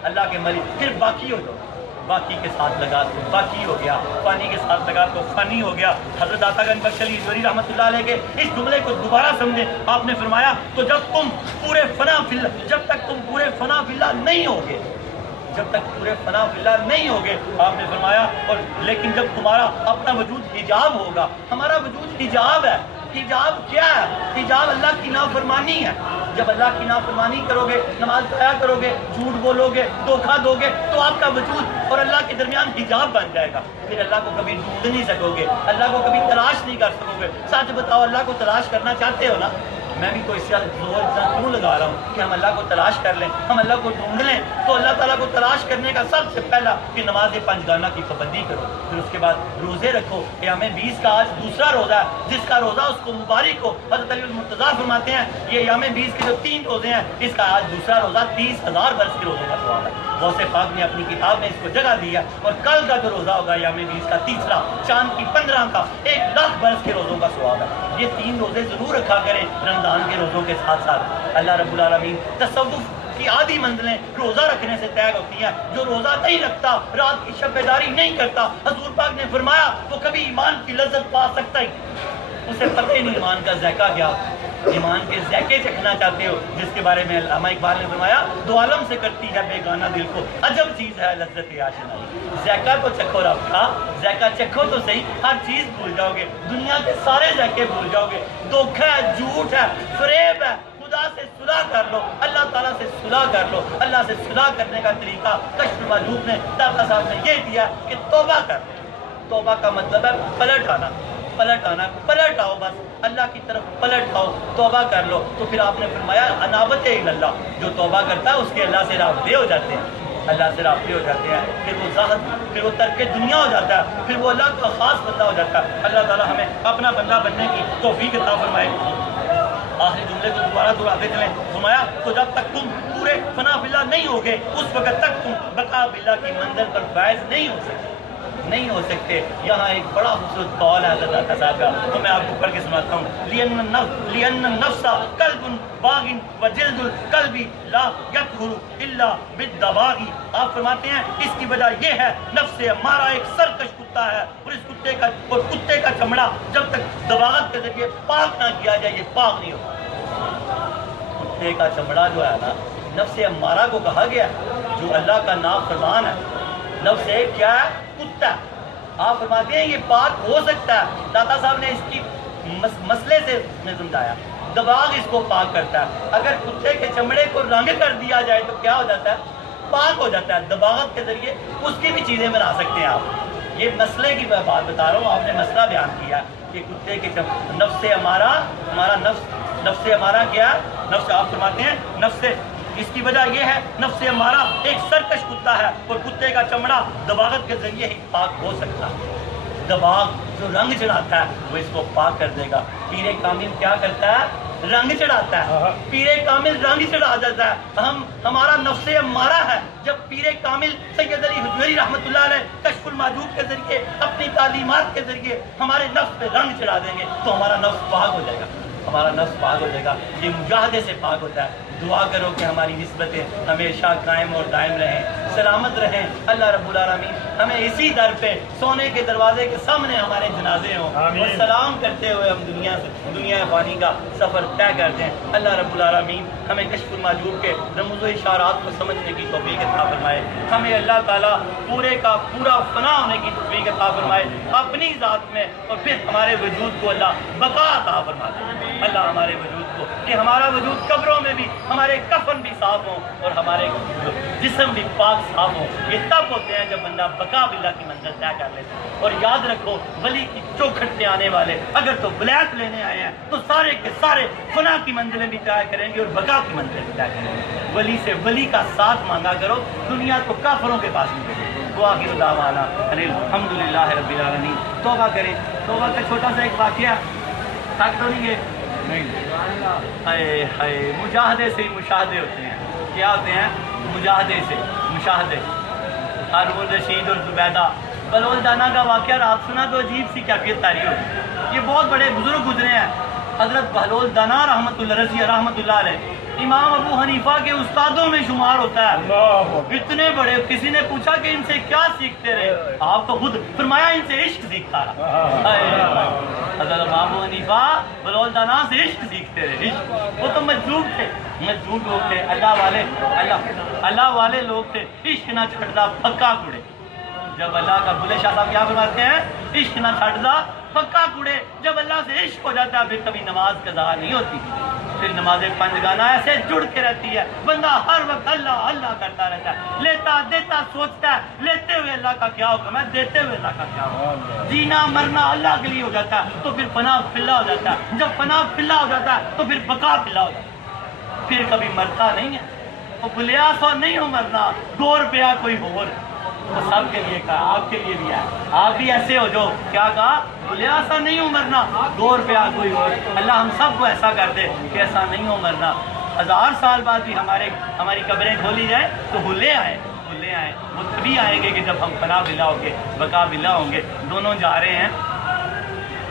اللہ کے ولی پھر باقی ہو جاؤ گے، باقی کے ساتھ لگا تو باقی ہو گیا، فانی کے ساتھ لگا تو فانی ہو گیا۔ حضرت داتا گنج بخش علی جوہری رحمۃ اللہ علیہ کے اس جملے کو دوبارہ سمجھیں، آپ نے فرمایا تو جب تک تم پورے فنا فی اللہ نہیں ہوگے، جب تک پورے فنا فی اللہ نہیں ہوگے، آپ نے فرمایا، اور لیکن جب تمہارا اپنا وجود حجاب ہوگا، ہمارا وجود حجاب ہے۔ حجاب کیا ہے؟ حجاب اللہ کی نافرمانی ہے۔ جب اللہ کی نافرمانی کرو گے، نماز ضائع کرو گے، جھوٹ بولو گے، دھوکہ دو گے، تو آپ کا وجود اور اللہ کے درمیان حجاب بن جائے گا، پھر اللہ کو کبھی ڈھونڈ نہیں سکو گے، اللہ کو کبھی تلاش نہیں کر سکو گے۔ سچ بتاؤ، اللہ کو تلاش کرنا چاہتے ہو نا؟ میں بھی تو اس کا زور اتنا کیوں لگا رہا ہوں کہ ہم اللہ کو تلاش کر لیں، ہم اللہ کو ڈھونڈ لیں، تو اللہ تعالیٰ کو تلاش کرنے کا سب سے پہلا کہ نماز 5 گانا کی پابندی کرو، پھر اس کے بعد روزے رکھو۔ ایام 20 کا آج دوسرا روزہ ہے، جس کا روزہ اس کو مبارک ہو۔ حضرت علی المرتضیٰ فرماتے ہیں یہ ایام 20 کے جو 3 روزے ہیں، اس کا آج دوسرا روزہ 30,000 برس کے روزوں کا ثواب ہے۔ غوث پاک نے اپنی کتاب میں اس کو جگہ دیا، اور کل کا جو روزہ ہوگا ایام 20 کا تیسرا، چاند کی 15 کا 1,00,000 برس کے روزوں کا ثواب ہے۔ یہ 3 روزے ضرور رکھا کریں رمضان کے روزوں کے ساتھ ساتھ۔ اللہ رب العالمین تصوف کی آدھی منزلیں روزہ رکھنے سے طے ہوتی ہیں۔ جو روزہ نہیں رکھتا، رات کی شب بیداری نہیں کرتا، حضور پاک نے فرمایا وہ کبھی ایمان کی لذت پا سکتا ہی، اسے پتہ ہی نہیں ایمان کا ذائقہ کیا۔ ایمان کے ذائقے چکھنا چاہتے ہو، جس کے بارے میں علامہ اقبال نے فرمایا دو عالم سے کرتی ہے بیگانہ دل کو عجب چیز ہے لذت آشنائی۔ ذائقہ تو چکھو رب کا، ذائقہ چکھو تو صحیح، ہر چیز بھول جاؤ گے، دنیا کے سارے ذائقے بھول جاؤ گے۔ دھوکہ ہے، جھوٹ ہے، فریب ہے، خدا سے صلح کر لو، اللہ تعالیٰ سے صلح کر لو۔ اللہ سے صلح کرنے کا طریقہ کشف مجذوب نے داتا صاحب نے یہ دیا کہ توبہ کر لو۔ توبہ کا مطلب ہے پلٹ آنا، پلٹ آؤ، بس اللہ کی طرف پلٹ آؤ، توبہ کر لو۔ تو پھر آپ نے فرمایا انابت اللہ، جو توبہ کرتا ہے اس کے اللہ سے رابطے ہو جاتے ہیں، اللہ سے رابطے ہو جاتے ہیں، پھر وہ زاہد، پھر وہ ترک دنیا ہو جاتا ہے، پھر وہ اللہ کا خاص بندہ ہو جاتا ہے۔ اللہ تعالیٰ ہمیں اپنا بندہ بننے کی توفیق عطا فرمائے۔ آخری جملے کو دوبارہ دہراتے چلیں، فرمایا تو جب تک تم پورے فنا باللہ نہیں ہوگے اس وقت تک تم بقا باللہ کی منزل پر فائز نہیں ہو سکتے۔ نہیں ہو سکتے. یہاں ایک بڑا خوبصورت قول ہے حضرت عطا صاحب کا، تو میں آپ کو پڑھ کے سناتا ہوں. لِأَنَّ النَّفْسَ قَلْبٌ بَاغٍ وَجِلْدُ الْقَلْبِ لَا يَطْهُرُ إِلَّا بِالدَّبَاغِ. آپ فرماتے ہیں اس کی وجہ یہ ہے نفس ہمارا ایک سرکش کتا ہے، اور اس کتے کا چمڑا جب تک دباغت کے ذریعے پاک نہ کیا جائے یہ پاک نہیں ہوتا. کتے کا چمڑا جو ہے نا نفس ہمارا کو کہا گیا جو اللہ کا نافرمان ہے. نفس کیا ہے؟ کتا. آپ فرماتے ہیں یہ پاک ہو سکتا ہے. داتا صاحب نے اس کی مسئلے سے سمجھایا. دباغ اس کو پاک کرتا ہے. اگر کتے کے چمڑے کو رنگ کر دیا جائے تو کیا ہو جاتا ہے؟ پاک ہو جاتا ہے. دباغت کے ذریعے اس کی بھی چیزیں بنا سکتے ہیں آپ. یہ مسئلے کی میں بات بتا رہا ہوں. آپ نے مسئلہ بیان کیا کہ کتے کے نفس ہمارا نفس ہمارا کیا ہے؟ نفس. آپ فرماتے ہیں نفس اس کی وجہ یہ ہے نفس ہمارا ایک سرکش کتا ہے، اور کتے کا چمڑا دباغت کے ذریعے ہی پاک ہو سکتا ہے. دباغ جو رنگ چڑھاتا ہے وہ اس کو پاک کر دے گا. پیر کامل کیا کرتا ہے؟ رنگ چڑھاتا ہے. پیر کامل رنگ چڑھا جاتا ہے. ہمارا نفس ہمارا ہے. جب پیر کامل سید علی حجویری رحمۃ اللہ علیہ کشف المحجوب کے ذریعے اپنی تعلیمات کے ذریعے ہمارے نفس پہ رنگ چڑھا دیں گے تو ہمارا نفس پاک ہو جائے گا. ہمارا نفس پاک ہو جائے گا. یہ مجاہدے سے پاک ہوتا ہے. دعا کرو کہ ہماری نسبتیں ہمیشہ قائم اور دائم رہیں، سلامت رہیں. اللہ رب العالمین ہمیں اسی در پہ سونے کے دروازے کے سامنے ہمارے جنازے ہوں اور سلام کرتے ہوئے ہم دنیا فانی کا سفر طے کرتے ہیں. اللہ رب العالمین ہمیں کشف المحجوب کے رموز و اشارات کو سمجھنے کی توفیق عطا فرمائے. ہمیں اللہ تعالیٰ پورے کا پورا فنا ہونے کی توفیق عطا فرمائے اپنی ذات میں، اور پھر ہمارے وجود کو اللہ بقا عطا فرمائے. اللہ ہمارے وجود کو، کہ ہمارا وجود قبروں میں بھی ہمارے کفن بھی صاف ہوں اور ہمارے جسم بھی پاک صاف ہوں. یہ تب ہوتے ہیں جب بندہ بقا باللہ کی منزل طے کر لیتا ہے. اور یاد رکھو ولی کی چوکھٹ پہ آنے والے اگر تو ولایت لینے آئے ہیں تو سارے کے سارے فنا کی منزلیں بھی طے کریں گے اور بقا کی منزلیں بھی طے کریں گے. ولی سے ولی کا ساتھ مانگا کرو، دنیا کو کافروں کے پاس نہیں کرے. وآخر دعوانا الحمدللہ رب العالمین. توبہ کریں. توبہ کا چھوٹا سا ایک واقعہ. تھک تو نہیں گئے؟ ہائے مجاہدے سے مشاہدے ہوتے ہیں. کیا ہوتے ہیں؟ مجاہدے سے مشاہدے. ہارون رشید اور زبیدہ بلول دانا کا واقعہ آپ سنا تو عجیب سی کیفیت تاری ہوتی. یہ بہت بڑے بزرگ گزرے ہیں. حضرت بہلول دانا رحمۃ اللہ علیہ امام ابو حنیفہ کے استادوں میں شمار ہوتا ہے. اتنے بڑے. کسی نے پوچھا کہ ان سے کیا سیکھتے رہے؟ آپ تو خود فرمایا ان سے عشق سیکھتا رہا. حضرت ابو حنیفہ بلول دانا سے عشق سیکھتے رہے. عشق. وہ تو مجذوب تھے، مجذوب لوگ تھے. اللہ والے لوگ تھے. عشق نہ چھڑدا پکا کڑے. جب اللہ کا بلے شاہ صاحب کیا فرماتے ہیں؟ عشق نہ چھڑدا پکا کڑے. جب اللہ سے عشق ہو جاتا ہے پھر کبھی نماز قضا نہیں ہوتی. پھر نماز پنجگانہ ایسے جڑ کے رہتی ہے. بندہ ہر وقت اللہ اللہ کرتا رہتا ہے. لیتا دیتا سوچتا ہے لیتے ہوئے اللہ کا کیا حکم ہے، دیتے ہوئے اللہ کا کیا حکم ہے. جینا مرنا اللہ کے لیے ہو جاتا ہے تو پھر فنا فلا ہو جاتا ہے. جب فنا فلا ہو جاتا ہے تو پھر بقا فلا ہو جاتا ہے. پھر کبھی مرتا نہیں ہے. وہ بلیا سو نہیں ہو مرنا، 2 روپیہ کوئی اور. تو سب کے لیے کہا، آپ کے لیے بھی ہے. آپ بھی ایسے ہو جو کیا کہا؟ بولے ایسا نہیں ہو مرنا، 2 روپیہ کوئی اور. اللہ ہم سب کو ایسا کر دے کہ ایسا نہیں ہو مرنا. 1000 سال بعد بھی ہماری قبریں کھولی جائے تو بھولے آئے. وہ تبھی آئیں گے کہ جب ہم فنا بلا ہوں گے، بقا بلا ہوں گے. دونوں جا رہے ہیں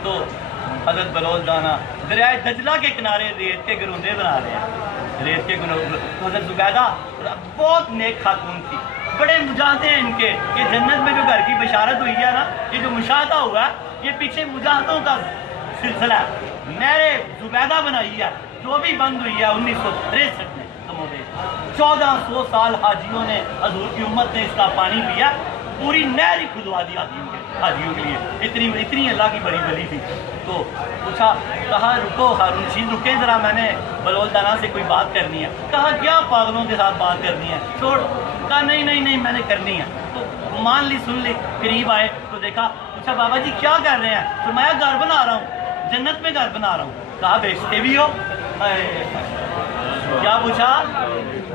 تو حضرت بلول دانا دریائے دجلہ کے کنارے ریت کے گروندے بنا رہے ہیں. ریت کے گروندے. حضرت زبیدہ بہت نیک خاتون تھی. بڑے مجاہدے ہیں ان کے. یہ جنت میں جو گھر کی بشارت ہوئی ہے نا، یہ جو مشاہدہ ہوا ہے یہ پیچھے مجاہدوں کا سلسلہ ہے. نہر زبیدہ بنائی ہے جو بھی بند ہوئی ہے 1963 میں. 1400 سال حاجیوں نے، حضور کی امت نے اس کا پانی پیا. پوری نہر ہی کھدوا دی حاجیوں کے لیے. اتنی اللہ کی بڑی ولی تھی. تو پوچھا، کہا رکو ہارون رشید رکے ذرا، میں نے بلول دانا سے کوئی بات کرنی ہے. کہا کیا پاگلوں کے ساتھ بات کرنی ہے، چھوڑ. کہا نہیں میں نے کرنی ہے. تو مان لی، سن لی. قریب آئے تو دیکھا. پوچھا بابا جی کیا کر رہے ہیں؟ فرمایا گھر بنا رہا ہوں، جنت میں گھر بنا رہا ہوں. کہا بیچتے بھی ہو؟ کیا پوچھا؟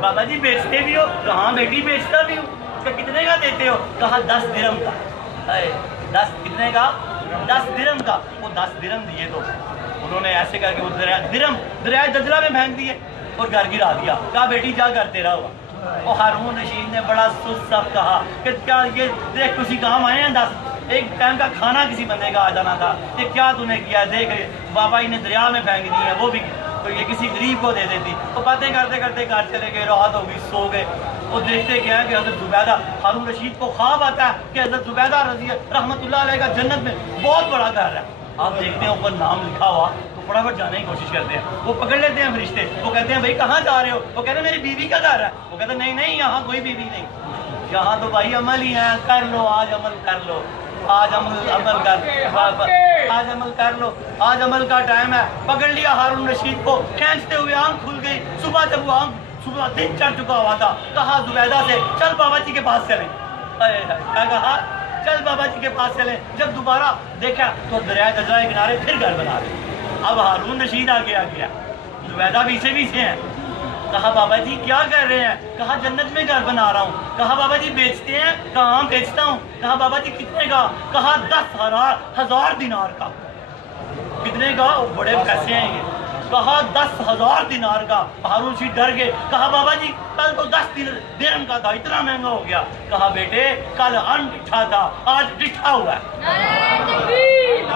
بابا جی بیچتے بھی ہو؟ کہاں بیٹی بیچتا بھی ہوں. کتنے کا دیتے ہو؟ کہا 10 درہم کا. 10 کتنے کا؟ 10 درہم کا. وہ 10 درہم دیے تو انہوں نے ایسے کر کے وہ درہم دریائے دجلہ میں پھینک دیے اور گھر گرا دیا. کہا بیٹی جا گھر تیرا ہوا. اور ہارون رشید نے بڑا سست سب کہا کہ کیا یہ دیکھ کسی کام آئے ہیں 10 ایک ٹائم کا کھانا کسی بندے کا آ جانا تھا، یہ کیا تو نے کیا؟ دیکھ بابا ہی نے دریا میں پھینک دی ہے، وہ بھی تو یہ کسی غریب کو دے دیتی۔ تو باتیں کرتے کرتے گھر چلے گئے، رات ہو گئی، سو گئے۔ وہ دیکھتے کیا کہ حضرت زبیدہ، ہارون رشید کو خواب آتا ہے کہ حضرت زبیدہ رضی رحمۃ اللہ علیہ کا جنت میں بہت بڑا گھر ہے۔ آپ دیکھتے ہیں اوپر نام لکھا ہوا تو فٹافٹ جانے کی کوشش کرتے ہیں، وہ پکڑ لیتے ہیں فرشتے، وہ کہتے ہیں بھائی کہاں جا رہے ہو؟ وہ کہتے ہیں میری بیوی کا گھر ہے۔ وہ کہتے ہیں نہیں نہیں، یہاں کوئی بیوی نہیں، یہاں تو بھائی عمل ہی ہے، کر لو آج عمل کر لو، آج عمل کر، آج عمل کر لو، آج عمل کا ٹائم ہے۔ پکڑ لیا ہارون رشید کو، کھینچتے ہوئے آنکھ کھل گئی۔ صبح جب وہ صبح دن چڑھ چکا ہوا تھا، کہا زبیدہ سے چل بابا جی کے پاس چلیں۔ کیا کہا؟ چل بابا جی کے پاس چلیں۔ جب دوبارہ دیکھا تو دریائے دجلہ کے کنارے پھر گھر بنا رہے۔ اب ہارون رشید آگے آ گیا، زبیدہ پیچھے پیچھے ہیں۔ کہا بابا جی کیا کر رہے ہیں؟ کہا جنت میں گھر بنا رہا ہوں۔ کہا بابا جی بیچتے ہیں؟ کہا ہاں بیچتا ہوں۔ کہا بابا جی کتنے کا؟ کہا 10,000 دینار کا۔ کتنے کا؟ بڑے پیسے ہیں یہ۔ کہا 10,000 دینار کا۔ ہارون رشید ڈر گئے۔ کہا بابا جی کل تو 10 درہم کا تھا، اتنا مہنگا ہو گیا۔ کہا بیٹے کل ان ڈٹھا تھا، آج ڈٹھا ہوا ہے۔ نعرہ تکبیر،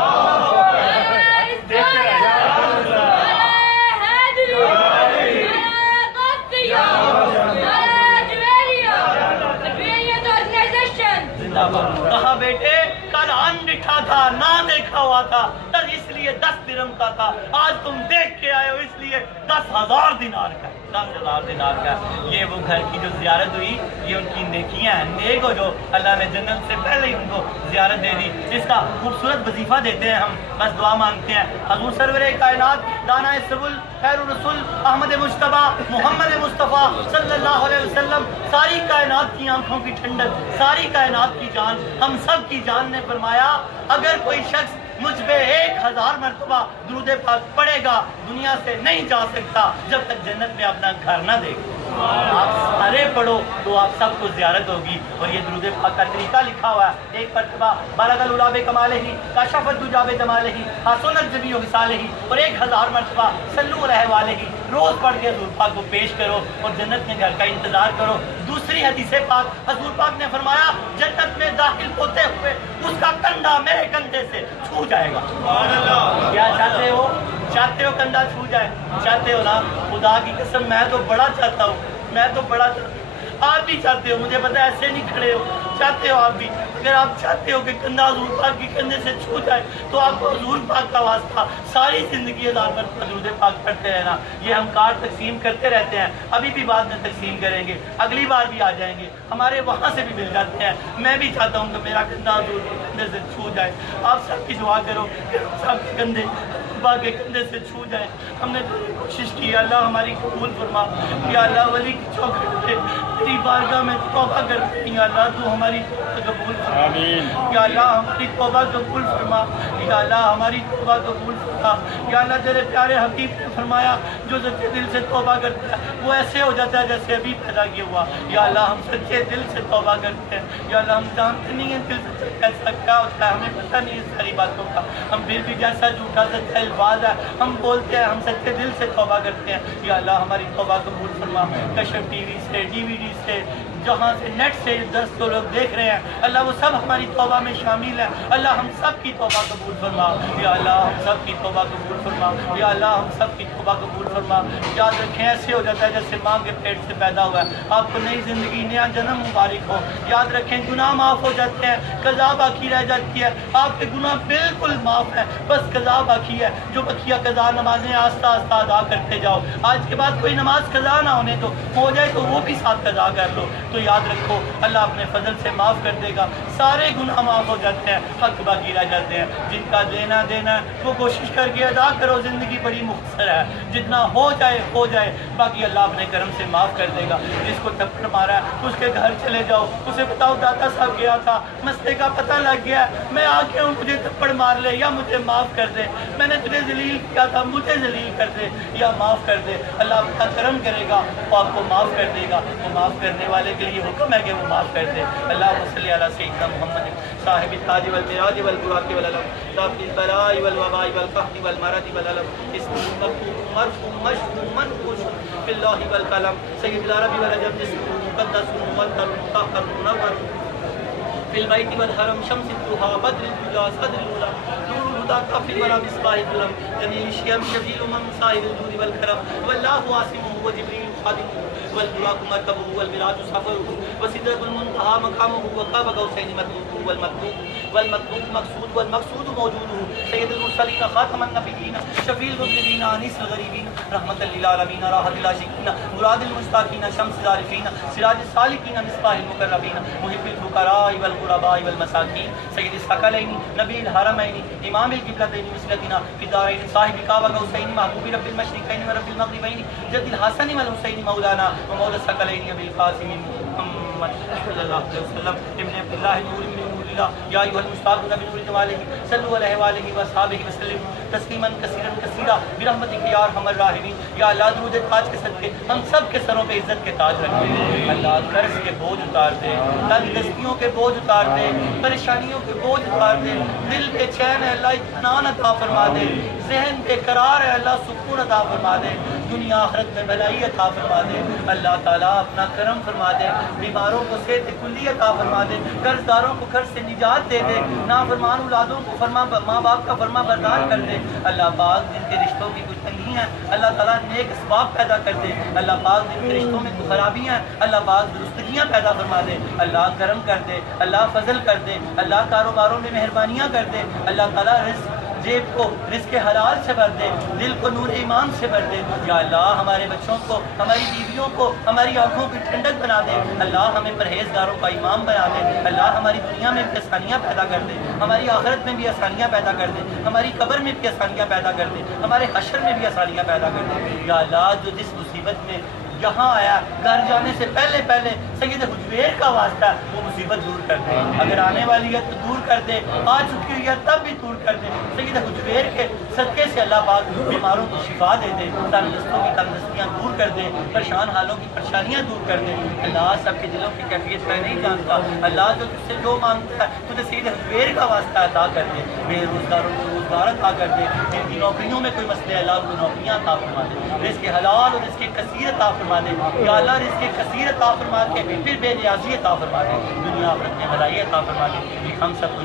کہا بیٹے کل ان ڈٹھا تھا، نہ دیکھا ہوا تھا، تب اس لیے 10 درہم کا تھا، آج تم دیکھ کے آئے ہو اس لیے 10,000 دینار کا، 10,000 دینار کا۔ یہ وہ گھر کی جو زیارت ہوئی، یہ ان کی نیکیاں ہیں، نیک ہو جو اللہ نے جنت سے پہلے ہی ان کو زیارت دے دی، جس کا خوبصورت وظیفہ دیتے ہیں ہم، بس دعا مانگتے ہیں حضور سرور کائنات دانا سبل خیر الرسول احمد مجتبی محمد مصطفیٰ صلی اللہ علیہ وسلم، ساری کائنات کی آنکھوں کی ٹھنڈک، ساری کائنات کی جان، ہم سب کی جان نے فرمایا اگر کوئی شخص مجھ پہ 1000 مرتبہ درود پاک پڑھے گا دنیا سے نہیں جا سکتا جب تک جنت میں اپنا گھر نہ دیکھے۔ آپ سارے پڑھو تو آپ سب کو زیارت ہوگی، اور یہ درود پاک کا طریقہ لکھا ہوا ہے۔ ایک مرتبہ بالغ العلا بکمالہ، کشف الدجی بجمالہ، حسنت جمیع خصالہ، اور 1000 مرتبہ صلو علیہ وآلہ روز پڑھ کے حضور پاک کو پیش کرو اور جنت میں گھر کا انتظار کرو۔ دوسری حدیث پاک حضور پاک نے فرمایا جنت میں داخل ہوتے ہوئے اس کا کندھا میرے کندھے سے چھو جائے گا۔ کیا چاہتے ہو؟ چاہتے ہو کندھا چھو جائے؟ چاہتے ہو نا؟ خدا کی قسم میں تو بڑا چاہتا ہوں، میں تو بڑا آپ بھی چاہتے ہو، مجھے پتا ایسے نہیں کھڑے ہو، چاہتے ہو آپ بھی۔ اگر آپ چاہتے ہو کہ کندھا حضور پاک کی کندھے سے چھو جائے تو آپ کو حضور پاک کا واسطہ ساری زندگی 1000 مرتبہ درود پاک پڑھتے رہنا۔ یہ ہم کارڈ تقسیم کرتے رہتے ہیں، ابھی بھی بعد میں تقسیم کریں گے، اگلی بار بھی آ جائیں گے، ہمارے وہاں سے بھی مل جاتے ہیں۔ میں بھی چاہتا ہوں کہ میرا کندھا حضور کے کندھے سے چھو جائے۔ آپ سب کی دعا کرو کہ سب کے کندھے پاک کے کندھے سے چھو جائے۔ ہم نے کوشش کی، اللہ ہماری قبول فرما۔ یا اللہ ولی کی چوکھٹ پہ تیری بارگاہ میں توبہ کرتے ہیں، یا اللہ تو ہماری توبہ قبول فرما۔ یا اللہ ہماری توبہ قبول فرما، یا اللہ ہماری توبہ قبول فرما۔ یا اللہ تیرے پیارے حبیب نے فرمایا جو سچے دل سے توبہ کرتا ہے وہ ایسے ہو جاتا ہے جیسے ابھی پیدا کیا ہوا۔ یا اللہ ہم سچے دل سے توبہ کرتے ہیں، یا اللہ ہم جانتے نہیں ہیں دل سے کیسا کیا ہوتا ہے، ہمیں پتہ نہیں ہے ساری باتوں کا، ہم پھر بھی جیسا جھوٹا سچا الفاظ ہے ہم بولتے ہیں، ہم سچے دل سے توبہ کرتے ہیں۔ یا اللہ ہماری توبہ قبول فرما۔ کشف ٹی وی سے، ڈی وی ڈی سے، جہاں سے نیٹ سے درس کو لوگ دیکھ رہے ہیں، اللہ وہ سب ہماری توبہ میں شامل ہیں۔ اللہ ہم سب کی توبہ قبول فرما۔ یا اللہ ہم سب کی توبہ قبول فرما۔ یا اللہ ہم سب کی توبہ قبول فرما۔ یاد رکھیں ایسے ہو جاتا ہے جیسے ماں کے پیٹ سے پیدا ہوا ہے۔ آپ کو نئی زندگی، نیا جنم مبارک ہو۔ یاد رکھیں گناہ معاف ہو جاتے ہیں، قضا باقی رہ جاتی ہے۔ آپ کے گناہ بالکل معاف ہیں، بس قضا باقی ہے۔ جو بقیہ قضا نمازیں آہستہ آہستہ ادا کرتے جاؤ۔ آج کے بعد کوئی نماز قضا نہ ہونے تو ہو جائے تو وہ بھی ساتھ قضا کر لو۔ تو یاد رکھو اللہ اپنے فضل سے معاف کر دے گا، سارے گناہ معاف ہو جاتے ہیں، حق باقی رہ جاتے ہیں۔ جن کا دینا ہے وہ کوشش کر کے ادا کرو، زندگی بڑی مختصر ہے، جتنا ہو جائے باقی اللہ اپنے کرم سے معاف کر دے گا۔ جس کو تھپڑ مارا ہے اس کے گھر چلے جاؤ، اسے بتاؤ داتا صاحب گیا تھا، مسئلے کا پتہ لگ گیا ہے، میں آ کے ہوں، مجھے تھپڑ مار لے یا مجھے معاف کر دے، میں نے تجھے ذلیل کیا تھا، مجھے ذلیل کر دے یا معاف کر دے۔ اللہ اپنا کرم کرے گا وہ آپ کو معاف کر دے گا، وہ معاف کرنے والے کے لیے حکم ہے کہ وہ معاف کر دے. اللہم صلی علی سیدنا محمد صاحب التاج والمراج والبراق والعلم ذات البلاء والوباء والقحط والمرض والعلم اسم مكتوب مرفوع مشفوع منقوش في الله والقلم سيد العرب والعجم جسم مقدس مطهر مطهر منور في البيت والحرم شمس الضحى بدر الدجى صدر العلا نور الهدى كافي الورى مصباح الظلم جميل الشيم شفيع من صاحب الجود والكرم والله عاصمه وجبريل خادمه والبراق مركبه والمراج سفره وسدرة المنتهى مقامه وقاب قوسين مطلوبه والمطلوب مقصود والمقصود موجوده سيد المرسلين خاتم النبيين شفيع المذنبين انيس الغريبين رحمة للعالمين راحة العاشقين مراد المشتاقين شمس العارفين سراج السالكين مصباح المقربين محب الفقراء والغرباء والمساكين سيد الثقلين نبي الحرمين امام القبلتين وسيلتنا في الدارين صاحب قاب قوسين محبوب رب المشرقين ورب المغربين جد الحسن والحسين مولانا ومولى الثقلين ابي القاسم محمد صلى الله عليه وسلم ابن عبد الله نور من نور الله يا ايها المشتاقون بنور جماله صلوا عليه واله واصحابه وسلم تسلیما کثیرا کثیرا برحمتک یا ارحم الراحمین. یا اللہ درود تاج کے صدقے ہم سب کے سروں پہ عزت کے تاج رکھ دے. اللہ قرض کے بوجھ اتار دے, تنگ دستیوں کے بوجھ اتار دے, پریشانیوں کے بوجھ اتار دے. دل بے چین ہے اللہ اطمینان عطا فرما دے, ذہن بے قرار ہے اللہ سکون عطا فرما دے, دنیا آخرت میں بھلائی عطا فرما دے. اللہ تعالیٰ اپنا کرم فرما دے, بیماروں کو صحت کلی عطا فرما دے, قرض داروں کو قرض سے نجات دے دے, نافرمان اولادوں کو ماں باپ کا فرما بردار کر دے. اللہ پاک جن کے رشتوں کی کچھ تنگی ہیں اللہ تعالیٰ نیک اسباب پیدا کر دے. اللہ پاک جن کے رشتوں میں کچھ خرابی ہیں اللہ پاک درستگیاں پیدا فرما دے. اللہ کرم کر دے, اللہ فضل کر دے, اللہ کاروباروں میں مہربانیاں کر دے. اللہ تعالیٰ رزق جیب کو رزق حلال سے بھر دے, دل کو نور ایمان سے بھر دے. یا اللہ ہمارے بچوں کو, ہماری بیویوں کو, ہماری آنکھوں کی ٹھنڈک بنا دے. اللہ ہمیں پرہیزگاروں کا امام بنا دے. اللہ ہماری دنیا میں بھی آسانیاں پیدا کر دے, ہماری آخرت میں بھی آسانیاں پیدا کر دے, ہماری قبر میں بھی آسانیاں پیدا کر دے, ہمارے حشر میں بھی آسانیاں پیدا کر دے. یا اللہ جو جس مصیبت میں یہاں آیا گھر جانے سے پہلے سید حجویر کا واسطہ ہے وہ مصیبت دور کر دے. اگر آنے والی ہے تو دور کر دے, آ چکی ہوئی ہے تب بھی دور کر دے. سید حجویر کے صدقے سے اللہ پاک بیماروں کو شفا دے دے, تندرستوں کی تندرستیاں دور کر دے, پریشان حالوں کی پریشانیاں دور کر دے. اللہ سب کے دلوں کی کیفیت میں نہیں جانتا, اللہ جو تجھ سے جو مانگتا ہے تجھے سید حجویر کا واسطہ عطا کر دے. بے روزگاروں کو روزگار عطا کر دے, جن کی نوکریوں میں کوئی مسئلہ ہے اللہ کو نوکریاں عطا فرما دے, رزق حلال اور رزق کثیر عطا فرما دے. یا اللہ رزق کثیر عطا فرما کے پھر بے نیازی عطا فرما دے, دنیا آخرت میں بھلائی عطا فرما دے. ہم سب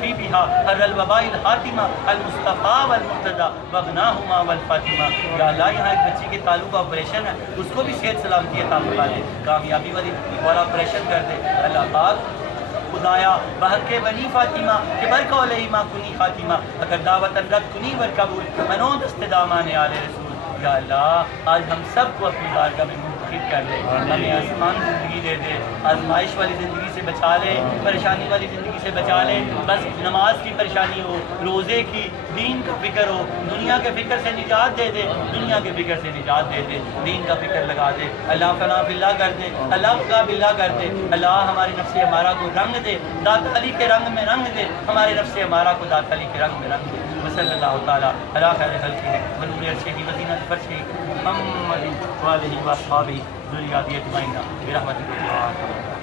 فی بہا ہر الوباء الحاتمہ المصطفیٰ والمرتضیٰ وغناہما والفاطمہ. یا اللہ یہاں ایک بچی کے تعلق آپریشن ہے, اس کو بھی صحت سلامتی عطا فرما دے, کامیابی والا آپریشن کر دے. اللہ پاک خدایا بہر کے بنی فاطمہ کہ برکہ علیہما کنی خاتمہ اگر دعوت رد کنی ور قبول منو دست دامان آل رسول. یا اللہ آج ہم سب کو اپنی بارگاہ میں منتخب کر دے, ہمیں آسمان زندگی دے دے, آزمائش والی زندگی سے بچا لے, پریشانی والی زندگی سے بچا لے. بس نماز کی پریشانی ہو, روزے کی, دین کا فکر ہو, دنیا کے فکر سے نجات دے دے, دنیا کے فکر سے نجات دے دے, دین کا فکر لگا دے. اللہ فنا باللہ کر دے, اللہ فنا باللہ کر دے. اللہ ہماری نفس ہمارا کو رنگ دے, دات علی کے رنگ میں رنگ دے, ہمارے نفس ہمارا کو دات علی کے رنگ میں رنگ دے. صلی اللہ تعالیٰ علی خیر خلقہ ونور عرشہ وزینہ فرشہ محمد وآلہ وصحبہ ذریات اجمعین برحمتک یا ارحم الراحمین.